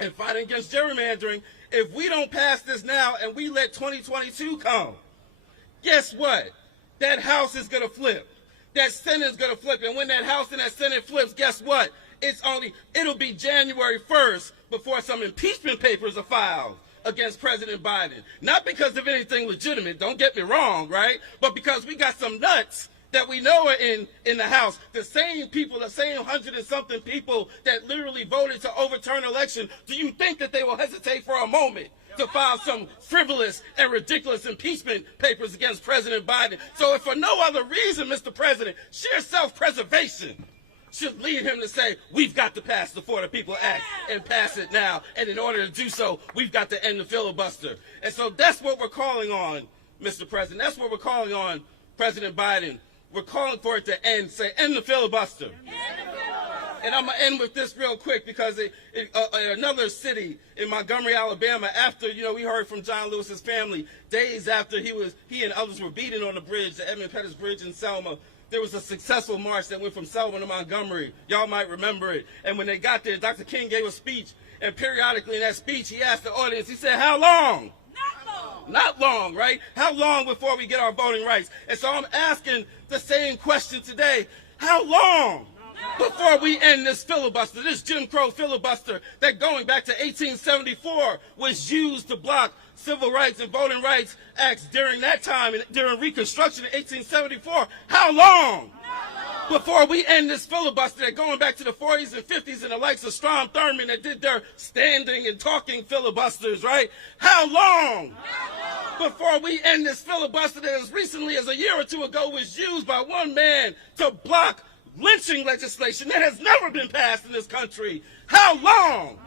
and fighting against gerrymandering. If we don't pass this now and we let 2022 come, guess what? That House is going to flip. That Senate is going to flip. And when that House and that Senate flips, guess what? It'll be January 1st before some impeachment papers are filed against President Biden. Not because of anything legitimate, don't get me wrong, right? But because we got some nuts that we know are in the House. The same people, the same 100 and something people that literally voted to overturn an election, do you think that they will hesitate for a moment to file some frivolous and ridiculous impeachment papers against President Biden? So if for no other reason, Mr. President, sheer self-preservation should lead him to say, we've got to pass the For the People Act and pass it now. And in order to do so, we've got to end the filibuster. And so that's what we're calling on, Mr. President. That's what we're calling on President Biden. We're calling for it to end. Say, end the filibuster. End the filibuster. And I'm going to end with this real quick because another city in Montgomery, Alabama, after, we heard from John Lewis's family, days after he and others were beaten on the bridge, the Edmund Pettus Bridge in Selma, there was a successful march that went from Selma to Montgomery. Y'all might remember it. And when they got there, Dr. King gave a speech, and periodically in that speech, he asked the audience, he said, how long? Not long, right? How long before we get our voting rights? And so I'm asking the same question today. How long before we end this filibuster, this Jim Crow filibuster that going back to 1874 was used to block civil rights and voting rights acts during that time, during Reconstruction in 1874? How long before we end this filibuster that going back to the 40s and 50s and the likes of Strom Thurmond that did their standing and talking filibusters, right? How long before we end this filibuster that as recently as a year or two ago was used by one man to block lynching legislation that has never been passed in this country? How long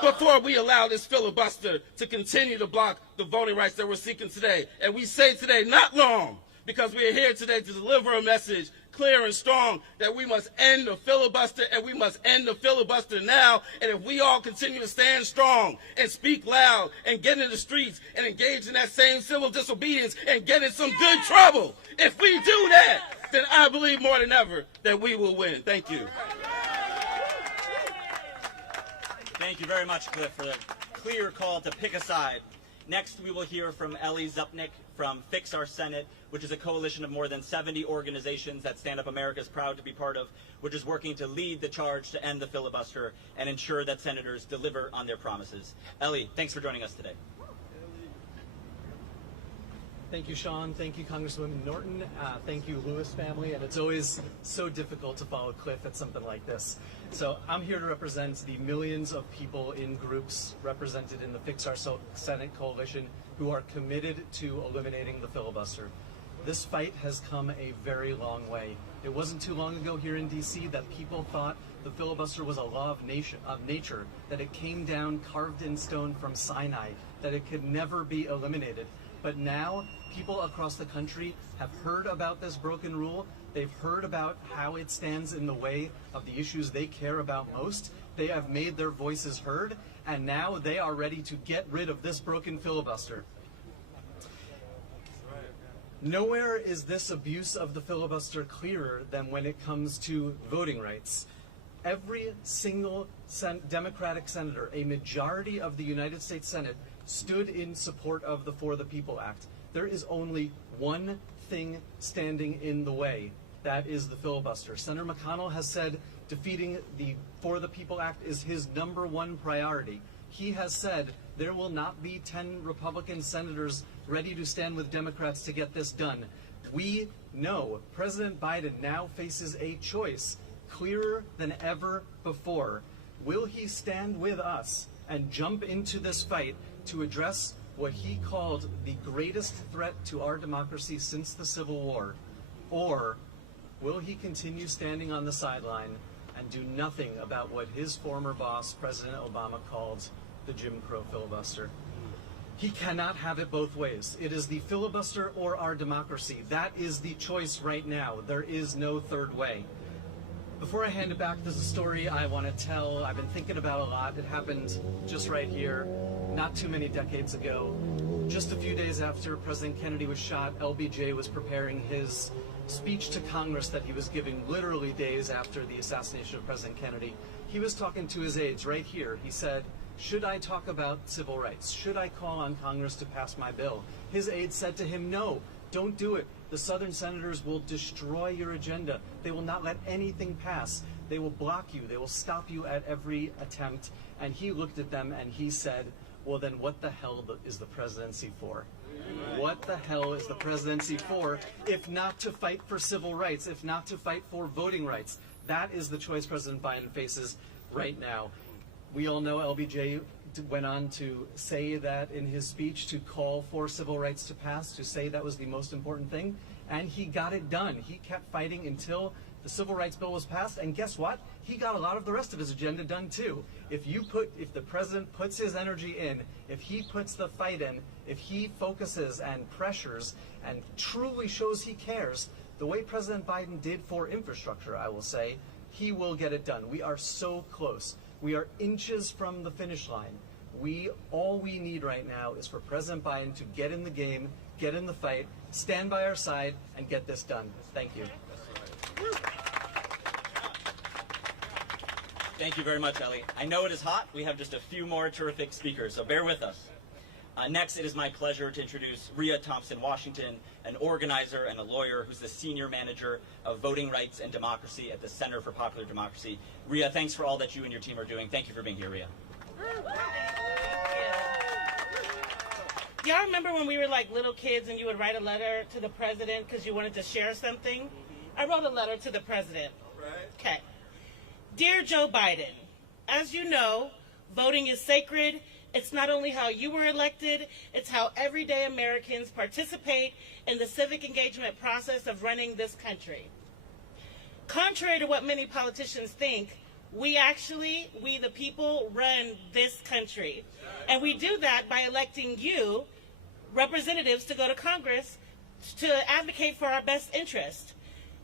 before we allow this filibuster to continue to block the voting rights that we're seeking today? And we say today, not long, because we are here today to deliver a message clear and strong that we must end the filibuster, and we must end the filibuster now. And if we all continue to stand strong and speak loud and get in the streets and engage in that same civil disobedience and get in some good trouble, if we do that, then I believe more than ever that we will win. Thank you. Thank you very much, Cliff, for the clear call to pick a side. Next, we will hear from Ellie Zupnik from Fix Our Senate, which is a coalition of more than 70 organizations that Stand Up America is proud to be part of, which is working to lead the charge to end the filibuster and ensure that senators deliver on their promises. Ellie, thanks for joining us today. Thank you, Sean. Thank you, Congresswoman Norton. Thank you, Lewis family. And it's always so difficult to follow Cliff at something like this. So I'm here to represent the millions of people in groups represented in the Fix Our Senate coalition who are committed to eliminating the filibuster. This fight has come a very long way. It wasn't too long ago here in D.C. that people thought the filibuster was a law of nature, that it came down carved in stone from Sinai, that it could never be eliminated. But now people across the country have heard about this broken rule. They've heard about how it stands in the way of the issues they care about most. They have made their voices heard, and now they are ready to get rid of this broken filibuster. Nowhere is this abuse of the filibuster clearer than when it comes to voting rights. Every single Democratic senator, a majority of the United States Senate, stood in support of the For the People Act. There is only one thing standing in the way. That is the filibuster. Senator McConnell has said defeating the For the People Act is his #1 priority. He has said there will not be 10 Republican senators ready to stand with Democrats to get this done. We know President Biden now faces a choice clearer than ever before. Will he stand with us and jump into this fight to address what he called the greatest threat to our democracy since the Civil War? Or will he continue standing on the sideline and do nothing about what his former boss, President Obama, called the Jim Crow filibuster? He cannot have it both ways. It is the filibuster or our democracy. That is the choice right now. There is no third way. Before I hand it back, there's a story I want to tell. I've been thinking about a lot. It happened just right here, not too many decades ago. Just a few days after President Kennedy was shot, LBJ was preparing his speech to Congress that he was giving literally days after the assassination of President Kennedy. He was talking to his aides right here. He said, "Should I talk about civil rights? Should I call on Congress to pass my bill?" His aides said to him, "No, don't do it. The Southern senators will destroy your agenda. They will not let anything pass. They will block you. They will stop you at every attempt." And he looked at them and he said, "Well, then what the hell is the presidency for? What the hell is the presidency for if not to fight for civil rights, if not to fight for voting rights?" That is the choice President Biden faces right now. We all know LBJ went on to say that in his speech, to call for civil rights to pass, to say that was the most important thing, and he got it done. He kept fighting until the civil rights bill was passed, and guess what? He got a lot of the rest of his agenda done too. If the president puts his energy in, if he puts the fight in, if he focuses and pressures and truly shows he cares, the way President Biden did for infrastructure, I will say, he will get it done. We are so close. We are inches from the finish line. All we need right now is for President Biden to get in the game, get in the fight, stand by our side, and get this done. Thank you. Thank you very much, Ellie. I know it is hot. We have just a few more terrific speakers, so bear with us. Next, it is my pleasure to introduce Rhea Thompson-Washington, an organizer and a lawyer who's the senior manager of voting rights and democracy at the Center for Popular Democracy. Rhea, thanks for all that you and your team are doing. Thank you for being here, Rhea. Y'all remember when we were like little kids and you would write a letter to the president because you wanted to share something? I wrote a letter to the president. Okay. Dear Joe Biden, as you know, voting is sacred. It's not only how you were elected, it's how everyday Americans participate in the civic engagement process of running this country. Contrary to what many politicians think, we the people, run this country. And we do that by electing you, representatives, to go to Congress to advocate for our best interest.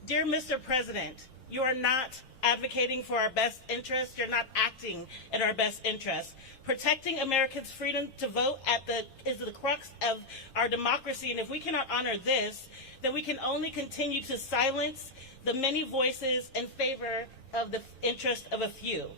Dear Mr. President, you are not advocating for our best interest. You're not acting in our best interest. Protecting Americans' freedom to vote is the crux of our democracy, and if we cannot honor this, then we can only continue to silence the many voices in favor of the interest of a few.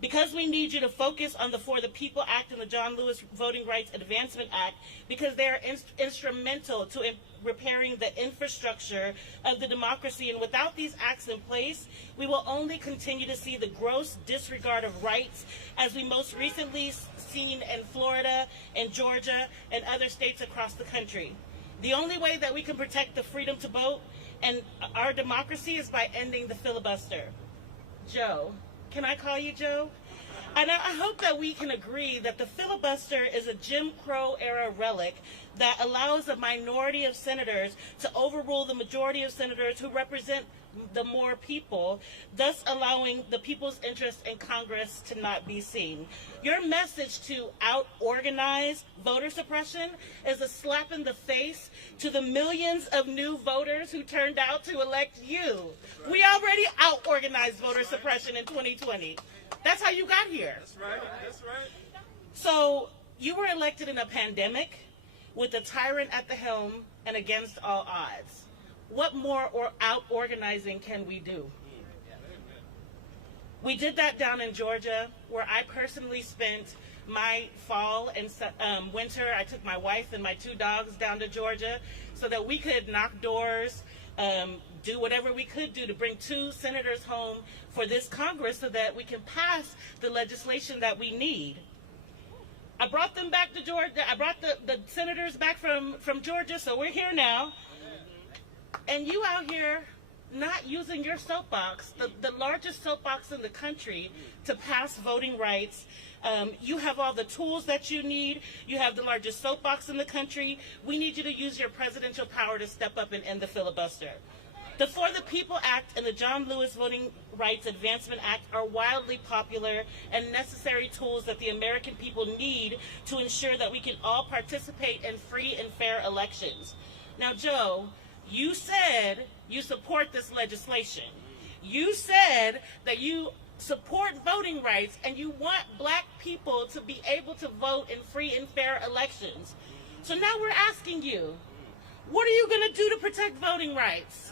Because we need you to focus on the For the People Act and the John Lewis Voting Rights Advancement Act, because they are instrumental to repairing the infrastructure of the democracy. And without these acts in place, we will only continue to see the gross disregard of rights, as we most recently seen in Florida and Georgia and other states across the country. The only way that we can protect the freedom to vote and our democracy is by ending the filibuster. Joe. Can I call you Joe? And I hope that we can agree that the filibuster is a Jim Crow era relic that allows a minority of senators to overrule the majority of senators who represent the more people, thus allowing the people's interest in Congress to not be seen. Your message to out-organize voter suppression is a slap in the face to the millions of new voters who turned out to elect you. We already out-organized voter suppression in 2020. That's how you got here. That's right. That's right. So you were elected in a pandemic with a tyrant at the helm and against all odds. What more out-organizing can we do? We did that down in Georgia, where I personally spent my fall and winter. I took my wife and my 2 dogs down to Georgia so that we could knock doors, do whatever we could do to bring 2 senators home for this Congress so that we can pass the legislation that we need. I brought them back to Georgia. I brought the senators back from Georgia, so we're here now. And you out here not using your soapbox, the largest soapbox in the country, to pass voting rights. You have all the tools that you need. You have the largest soapbox in the country. We need you to use your presidential power to step up and end the filibuster. The For the People Act and the John Lewis Voting Rights Advancement Act are wildly popular and necessary tools that the American people need to ensure that we can all participate in free and fair elections. Now, Joe, you said you support this legislation. You said that you support voting rights and you want black people to be able to vote in free and fair elections. So now we're asking you, what are you going to do to protect voting rights?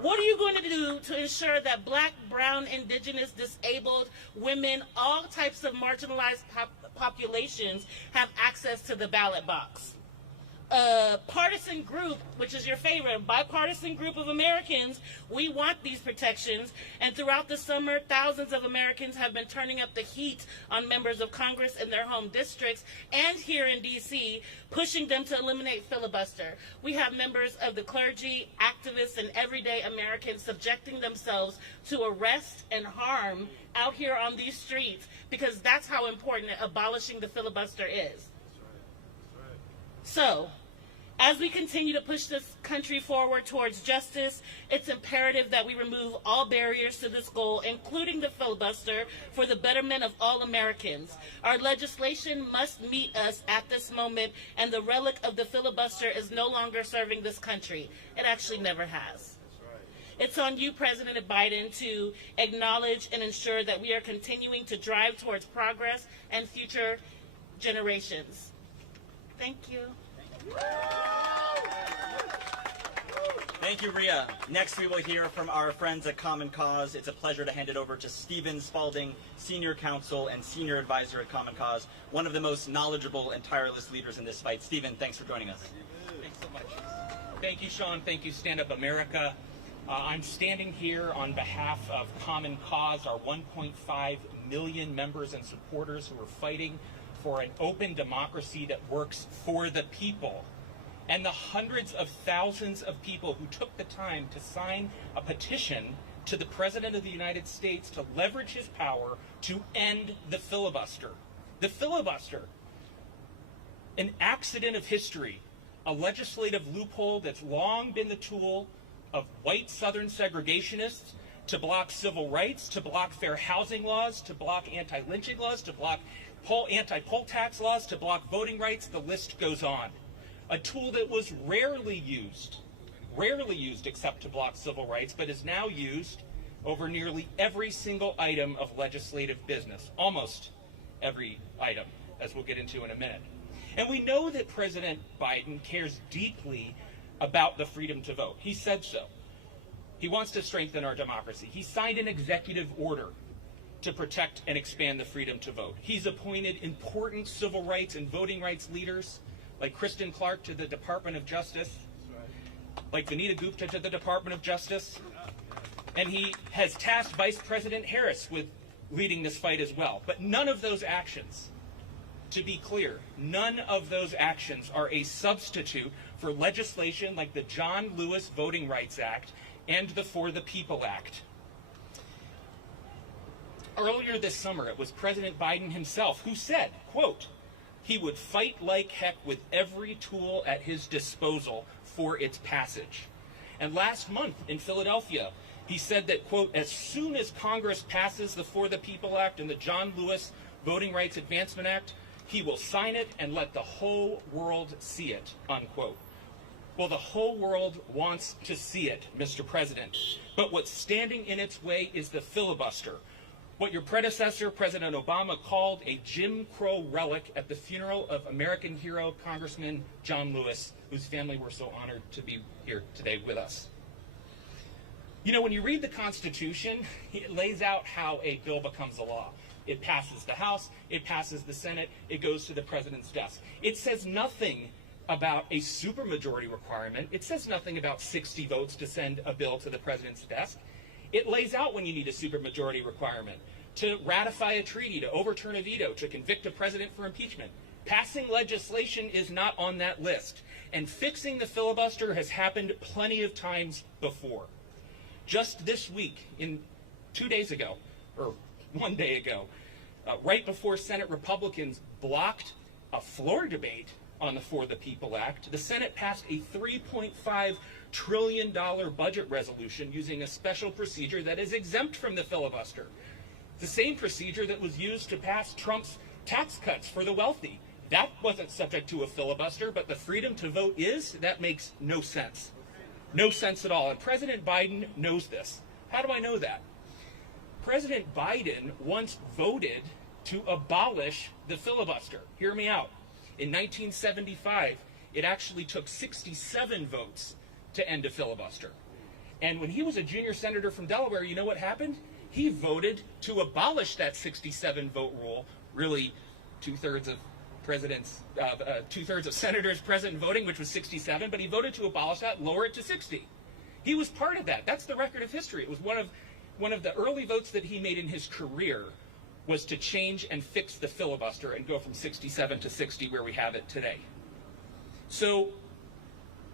What are you going to do to ensure that black, brown, indigenous, disabled, women, all types of marginalized populations have access to the ballot box? A partisan group, which is your favorite, a bipartisan group of Americans, we want these protections. And throughout the summer, thousands of Americans have been turning up the heat on members of Congress in their home districts and here in D.C., pushing them to eliminate filibuster. We have members of the clergy, activists, and everyday Americans subjecting themselves to arrest and harm out here on these streets because that's how important abolishing the filibuster is. So, as we continue to push this country forward towards justice, it's imperative that we remove all barriers to this goal, including the filibuster, for the betterment of all Americans. Our legislation must meet us at this moment, and the relic of the filibuster is no longer serving this country. It actually never has. It's on you, President Biden, to acknowledge and ensure that we are continuing to drive towards progress and future generations. Thank you. Thank you, Rhea. Next, we will hear from our friends at Common Cause. It's a pleasure to hand it over to Stephen Spalding, Senior Counsel and Senior Advisor at Common Cause, one of the most knowledgeable and tireless leaders in this fight. Stephen, thanks for joining us. Thanks so much. Thank you, Sean. Thank you, Stand Up America. I'm standing here on behalf of Common Cause, our 1.5 million members and supporters who are fighting for an open democracy that works for the people, and the hundreds of thousands of people who took the time to sign a petition to the President of the United States to leverage his power to end the filibuster. The filibuster, an accident of history, a legislative loophole that's long been the tool of white Southern segregationists to block civil rights, to block fair housing laws, to block anti-lynching laws, to block anti-poll tax laws, to block voting rights. The list goes on. A tool that was rarely used except to block civil rights, but is now used over nearly every single item of legislative business, almost every item, as we'll get into in a minute. And we know that President Biden cares deeply about the freedom to vote. He said so. He wants to strengthen our democracy. He signed an executive order to protect and expand the freedom to vote. He's appointed important civil rights and voting rights leaders like Kristen Clark to the Department of Justice, like Vanita Gupta to the Department of Justice, and he has tasked Vice President Harris with leading this fight as well. But none of those actions, to be clear, none of those actions are a substitute for legislation like the John Lewis Voting Rights Act and the For the People Act. Earlier this summer, it was President Biden himself who said, quote, he would fight like heck with every tool at his disposal for its passage. And last month in Philadelphia, He said that, quote, as soon as Congress passes the For the People Act and the John Lewis Voting Rights Advancement Act, he will sign it and let the whole world see it, unquote. Well, the whole world wants to see it, Mr. President. But what's standing in its way is the filibuster. What your predecessor, President Obama, called a Jim Crow relic at the funeral of American hero Congressman John Lewis, whose family we're so honored to be here today with us. You know, when you read the Constitution, it lays out how a bill becomes a law. It passes the House, it passes the Senate, it goes to the president's desk. It says nothing about a supermajority requirement. It says nothing about 60 votes to send a bill to the president's desk. It lays out when you need a supermajority requirement to ratify a treaty, to overturn a veto, to convict a president for impeachment. Passing legislation is not on that list. And fixing the filibuster has happened plenty of times before. Just this week, 2 days ago, or 1 day ago, right before Senate Republicans blocked a floor debate on the For the People Act, the Senate passed a $3.5 trillion budget resolution using a special procedure that is exempt from the filibuster. The same procedure that was used to pass Trump's tax cuts for the wealthy. That wasn't subject to a filibuster, but the freedom to vote is? That makes no sense. No sense at all. And President Biden knows this. How do I know that? President Biden once voted to abolish the filibuster. Hear me out. In 1975, it actually took 67 votes to end a filibuster. And when he was a junior senator from Delaware, you know what happened? He voted to abolish that 67 vote rule. Really, two-thirds of senators present voting, which was 67, but he voted to abolish that, lower it to 60. He was part of that. That's the record of history. It was one of the early votes that he made in his career was to change and fix the filibuster and go from 67 to 60 where we have it today. So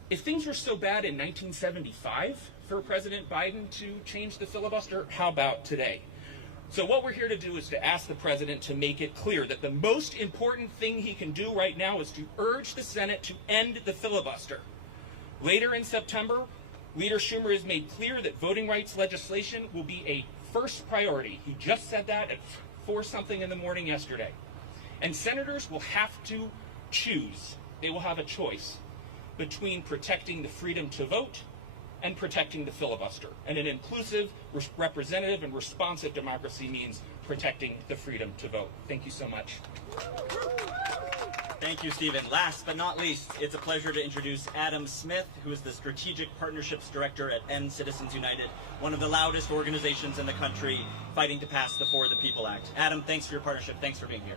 if things were so bad in 1975 for President Biden to change the filibuster, how about today? So what we're here to do is to ask the president to make it clear that the most important thing he can do right now is to urge the Senate to end the filibuster. Later in September, Leader Schumer has made clear that voting rights legislation will be a first priority. He just said that at 4-something in the morning yesterday. And senators will have to choose. They will have a choice between protecting the freedom to vote and protecting the filibuster. And an inclusive, representative, and responsive democracy means protecting the freedom to vote. Thank you so much. Thank you, Stephen. Last but not least, it's a pleasure to introduce Adam Smith, who is the Strategic Partnerships Director at End Citizens United, one of the loudest organizations in the country fighting to pass the For the People Act. Adam, thanks for your partnership. Thanks for being here.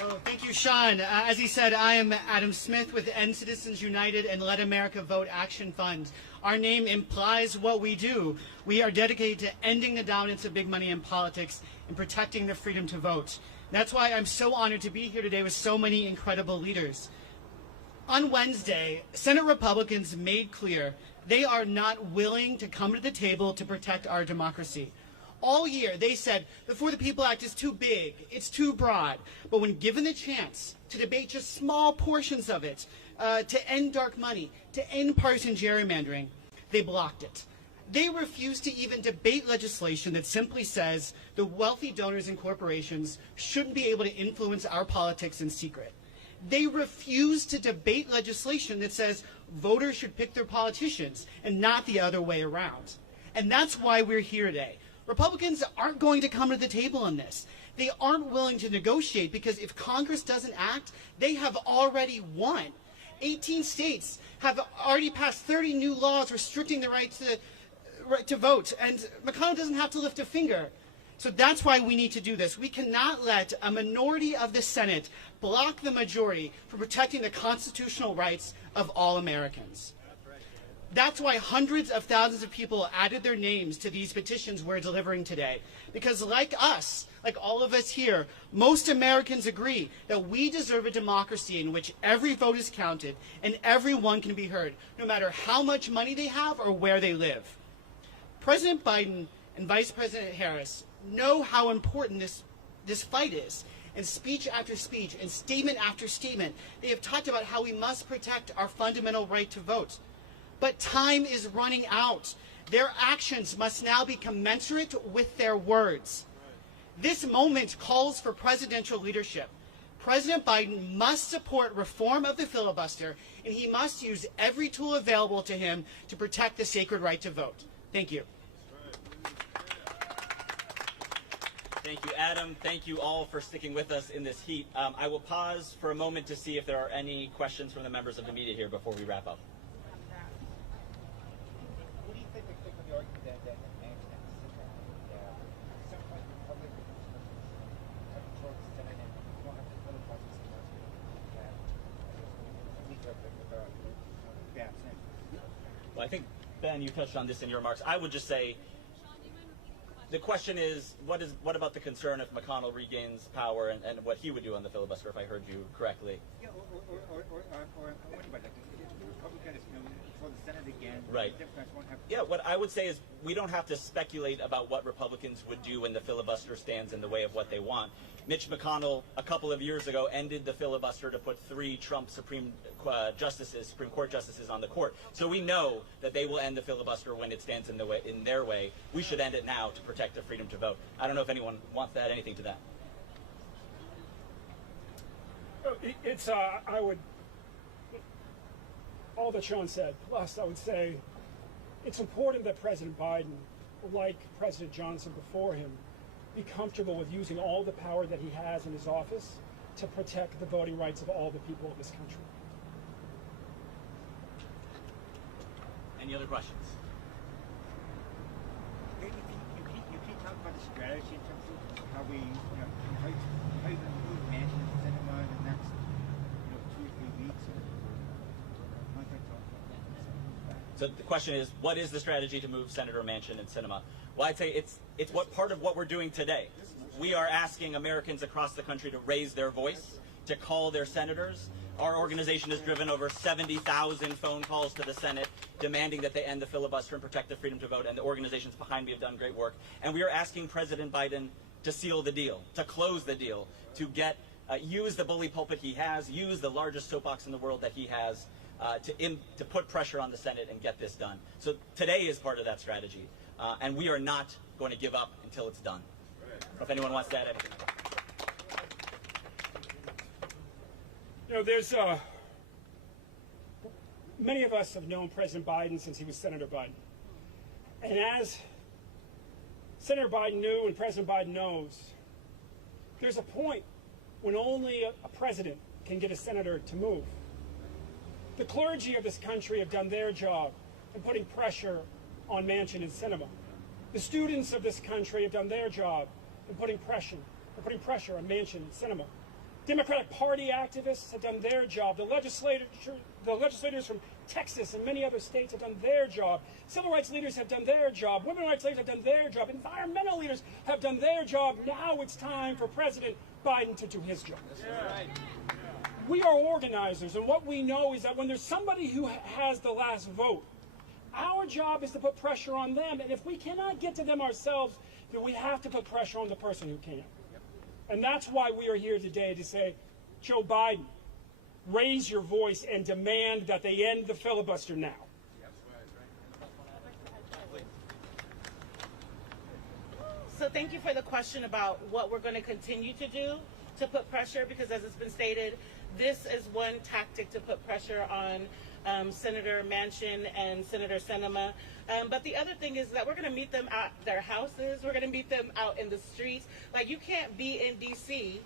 Oh, thank you, Sean. As he said, I am Adam Smith with End Citizens United and Let America Vote Action Fund. Our name implies what we do. We are dedicated to ending the dominance of big money in politics and protecting the freedom to vote. That's why I'm so honored to be here today with so many incredible leaders. On Wednesday, Senate Republicans made clear they are not willing to come to the table to protect our democracy. All year, they said the For the People Act is too big, it's too broad. But when given the chance to debate just small portions of it, to end dark money, to end partisan gerrymandering, they blocked it. They refused to even debate legislation that simply says the wealthy donors and corporations shouldn't be able to influence our politics in secret. They refused to debate legislation that says voters should pick their politicians and not the other way around. And that's why we're here today. Republicans aren't going to come to the table on this. They aren't willing to negotiate because if Congress doesn't act, they have already won. 18 states have already passed 30 new laws restricting the right to vote, and McConnell doesn't have to lift a finger. So that's why we need to do this. We cannot let a minority of the Senate block the majority from protecting the constitutional rights of all Americans. That's why hundreds of thousands of people added their names to these petitions we're delivering today. Because like us, like all of us here, most Americans agree that we deserve a democracy in which every vote is counted and everyone can be heard, no matter how much money they have or where they live. President Biden and Vice President Harris know how important this fight is. And speech after speech and statement after statement, they have talked about how we must protect our fundamental right to vote. But time is running out. Their actions must now be commensurate with their words. This moment calls for presidential leadership. President Biden must support reform of the filibuster, and he must use every tool available to him to protect the sacred right to vote. Thank you. Thank you, Adam. Thank you all for sticking with us in this heat. I will pause for a moment to see if there are any questions from the members of the media here before we wrap up. What do you think of the argument that Manchin and some point the public have control of the Senate and you don't have to filibuster so much that leak up the gaps in? Well, I think, Ben, you touched on this in your remarks. I would just say, the question is, what about the concern if McConnell regains power and what he would do on the filibuster, if I heard you correctly? Yeah, or anybody. Like, if the Republicans control the Senate again, right. The Democrats won't have to. Yeah, what I would say is we don't have to speculate about what Republicans would do when the filibuster stands in the way of what they want. Mitch McConnell, a couple of years ago, ended the filibuster to put 3 Trump Supreme Court justices on the court. So we know that they will end the filibuster when it stands in their way. We should end it now to protect the freedom to vote. I don't know if anyone wants to add anything to that. It's I would, all that Sean said, plus I would say it's important that President Biden, like President Johnson before him, be comfortable with using all the power that he has in his office to protect the voting rights of all the people of this country. Any other questions? You can talk about the strategy in terms of how we, how you move Manchin and Sinema in the next, 2 or 3 weeks, or how can I talk about that? So the question is, what is the strategy to move Senator Manchin and Sinema? Well, I'd say it's what part of what we're doing today. We are asking Americans across the country to raise their voice, to call their senators. Our organization has driven over 70,000 phone calls to the Senate demanding that they end the filibuster and protect the freedom to vote, and the organizations behind me have done great work. And we are asking President Biden to seal the deal, to close the deal, to get use the bully pulpit he has, use the largest soapbox in the world that he has, to put pressure on the Senate and get this done. So today is part of that strategy, and we are not going to give up until it's done. If anyone wants to add anything. There's many of us have known President Biden since he was Senator Biden. And as Senator Biden knew and President Biden knows, there's a point when only a president can get a senator to move. The clergy of this country have done their job in putting pressure on Manchin and Sinema. The students of this country have done their job in putting pressure on Manchin and Sinema. Democratic Party activists have done their job. The legislators from Texas and many other states have done their job. Civil rights leaders have done their job. Women's rights leaders have done their job. Environmental leaders have done their job. Now it's time for President Biden to do his job. Right. We are organizers, and what we know is that when there's somebody who has the last vote, our job is to put pressure on them. And if we cannot get to them ourselves, then we have to put pressure on the person who can. And that's why we are here today to say, Joe Biden, raise your voice and demand that they end the filibuster now. So thank you for the question about what we're going to continue to do to put pressure, because as it's been stated, this is one tactic to put pressure on Senator Manchin and Senator Sinema. But the other thing is that we're going to meet them at their houses. We're going to meet them out in the streets. Like, you can't be in D.C.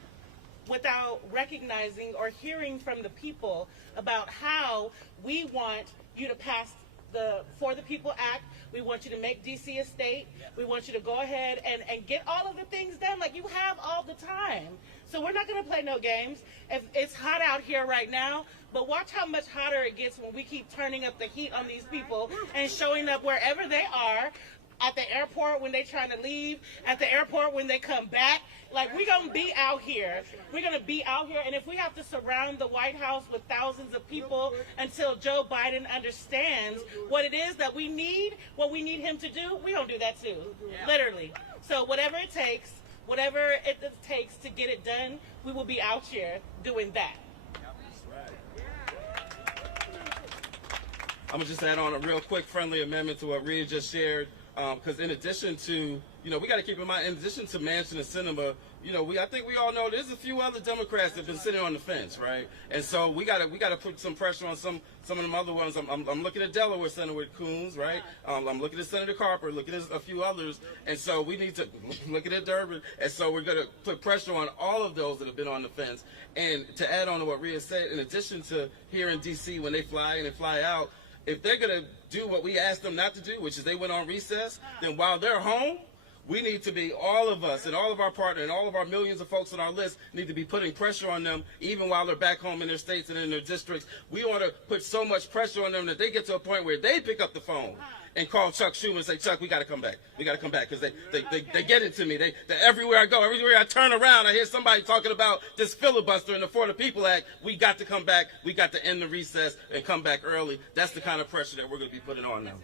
without recognizing or hearing from the people about how we want you to pass the For the People Act. We want you to make D.C. a state. We want you to go ahead and get all of the things done. Like, you have all the time. So we're not going to play no games. It's hot out here right now, but watch how much hotter it gets when we keep turning up the heat on these people and showing up wherever they are, at the airport when they're trying to leave, at the airport when they come back. Like, we're going to be out here. We're going to be out here, and if we have to surround the White House with thousands of people until Joe Biden understands what it is that we need, what we need him to do, we're going to do that too, literally. So whatever it takes to get it done, we will be out here doing that. I'm going to just add on a real quick friendly amendment to what Rhea just shared, because in addition to, we got to keep in mind, in addition to Manchin and Sinema, I think we all know there's a few other Democrats that have been sitting on the fence, right? And so we got to put some pressure on some of them other ones. I'm looking at Delaware Senator Coons, right? I'm looking at Senator Carper, looking at a few others, and so we need to look at Durbin, and so we're going to put pressure on all of those that have been on the fence. And to add on to what Rhea said, in addition to here in D.C. when they fly in and fly out, if they're going to do what we asked them not to do, which is they went on recess, then while they're home, we need to be, all of us and all of our partners and all of our millions of folks on our list need to be putting pressure on them even while they're back home in their states and in their districts. We want to put so much pressure on them that they get to a point where they pick up the phone and call Chuck Schumer and say, Chuck, we got to come back. We got to come back, because they get it to me. They everywhere I go, everywhere I turn around, I hear somebody talking about this filibuster and the For the People Act. We got to come back. We got to end the recess and come back early. That's the kind of pressure that we're going to be putting on them.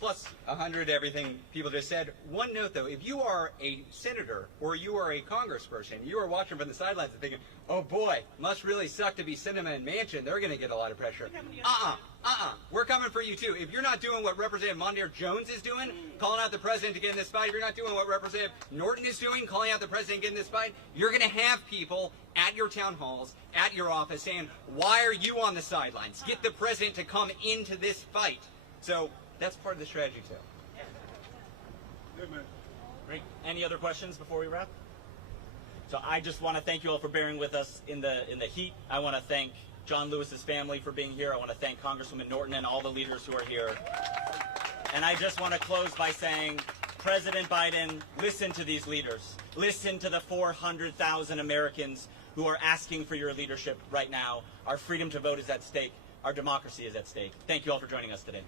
Plus 100 everything people just said. One note though, if you are a senator or you are a congressperson, you are watching from the sidelines and thinking, oh boy, must really suck to be Sinema and Manchin. They're going to get a lot of pressure. We're coming for you too. If you're not doing what Representative Mondaire Jones is doing, calling out the president to get in this fight, if you're not doing what Representative Norton is doing, calling out the president to get in this fight, you're going to have people at your town halls, at your office saying, why are you on the sidelines? Get the president to come into this fight. So that's part of the strategy too. Great. Any other questions before we wrap? So I just want to thank you all for bearing with us in the heat. I want to thank John Lewis's family for being here. I want to thank Congresswoman Norton and all the leaders who are here. And I just want to close by saying, President Biden, listen to these leaders. Listen to the 400,000 Americans who are asking for your leadership right now. Our freedom to vote is at stake. Our democracy is at stake. Thank you all for joining us today.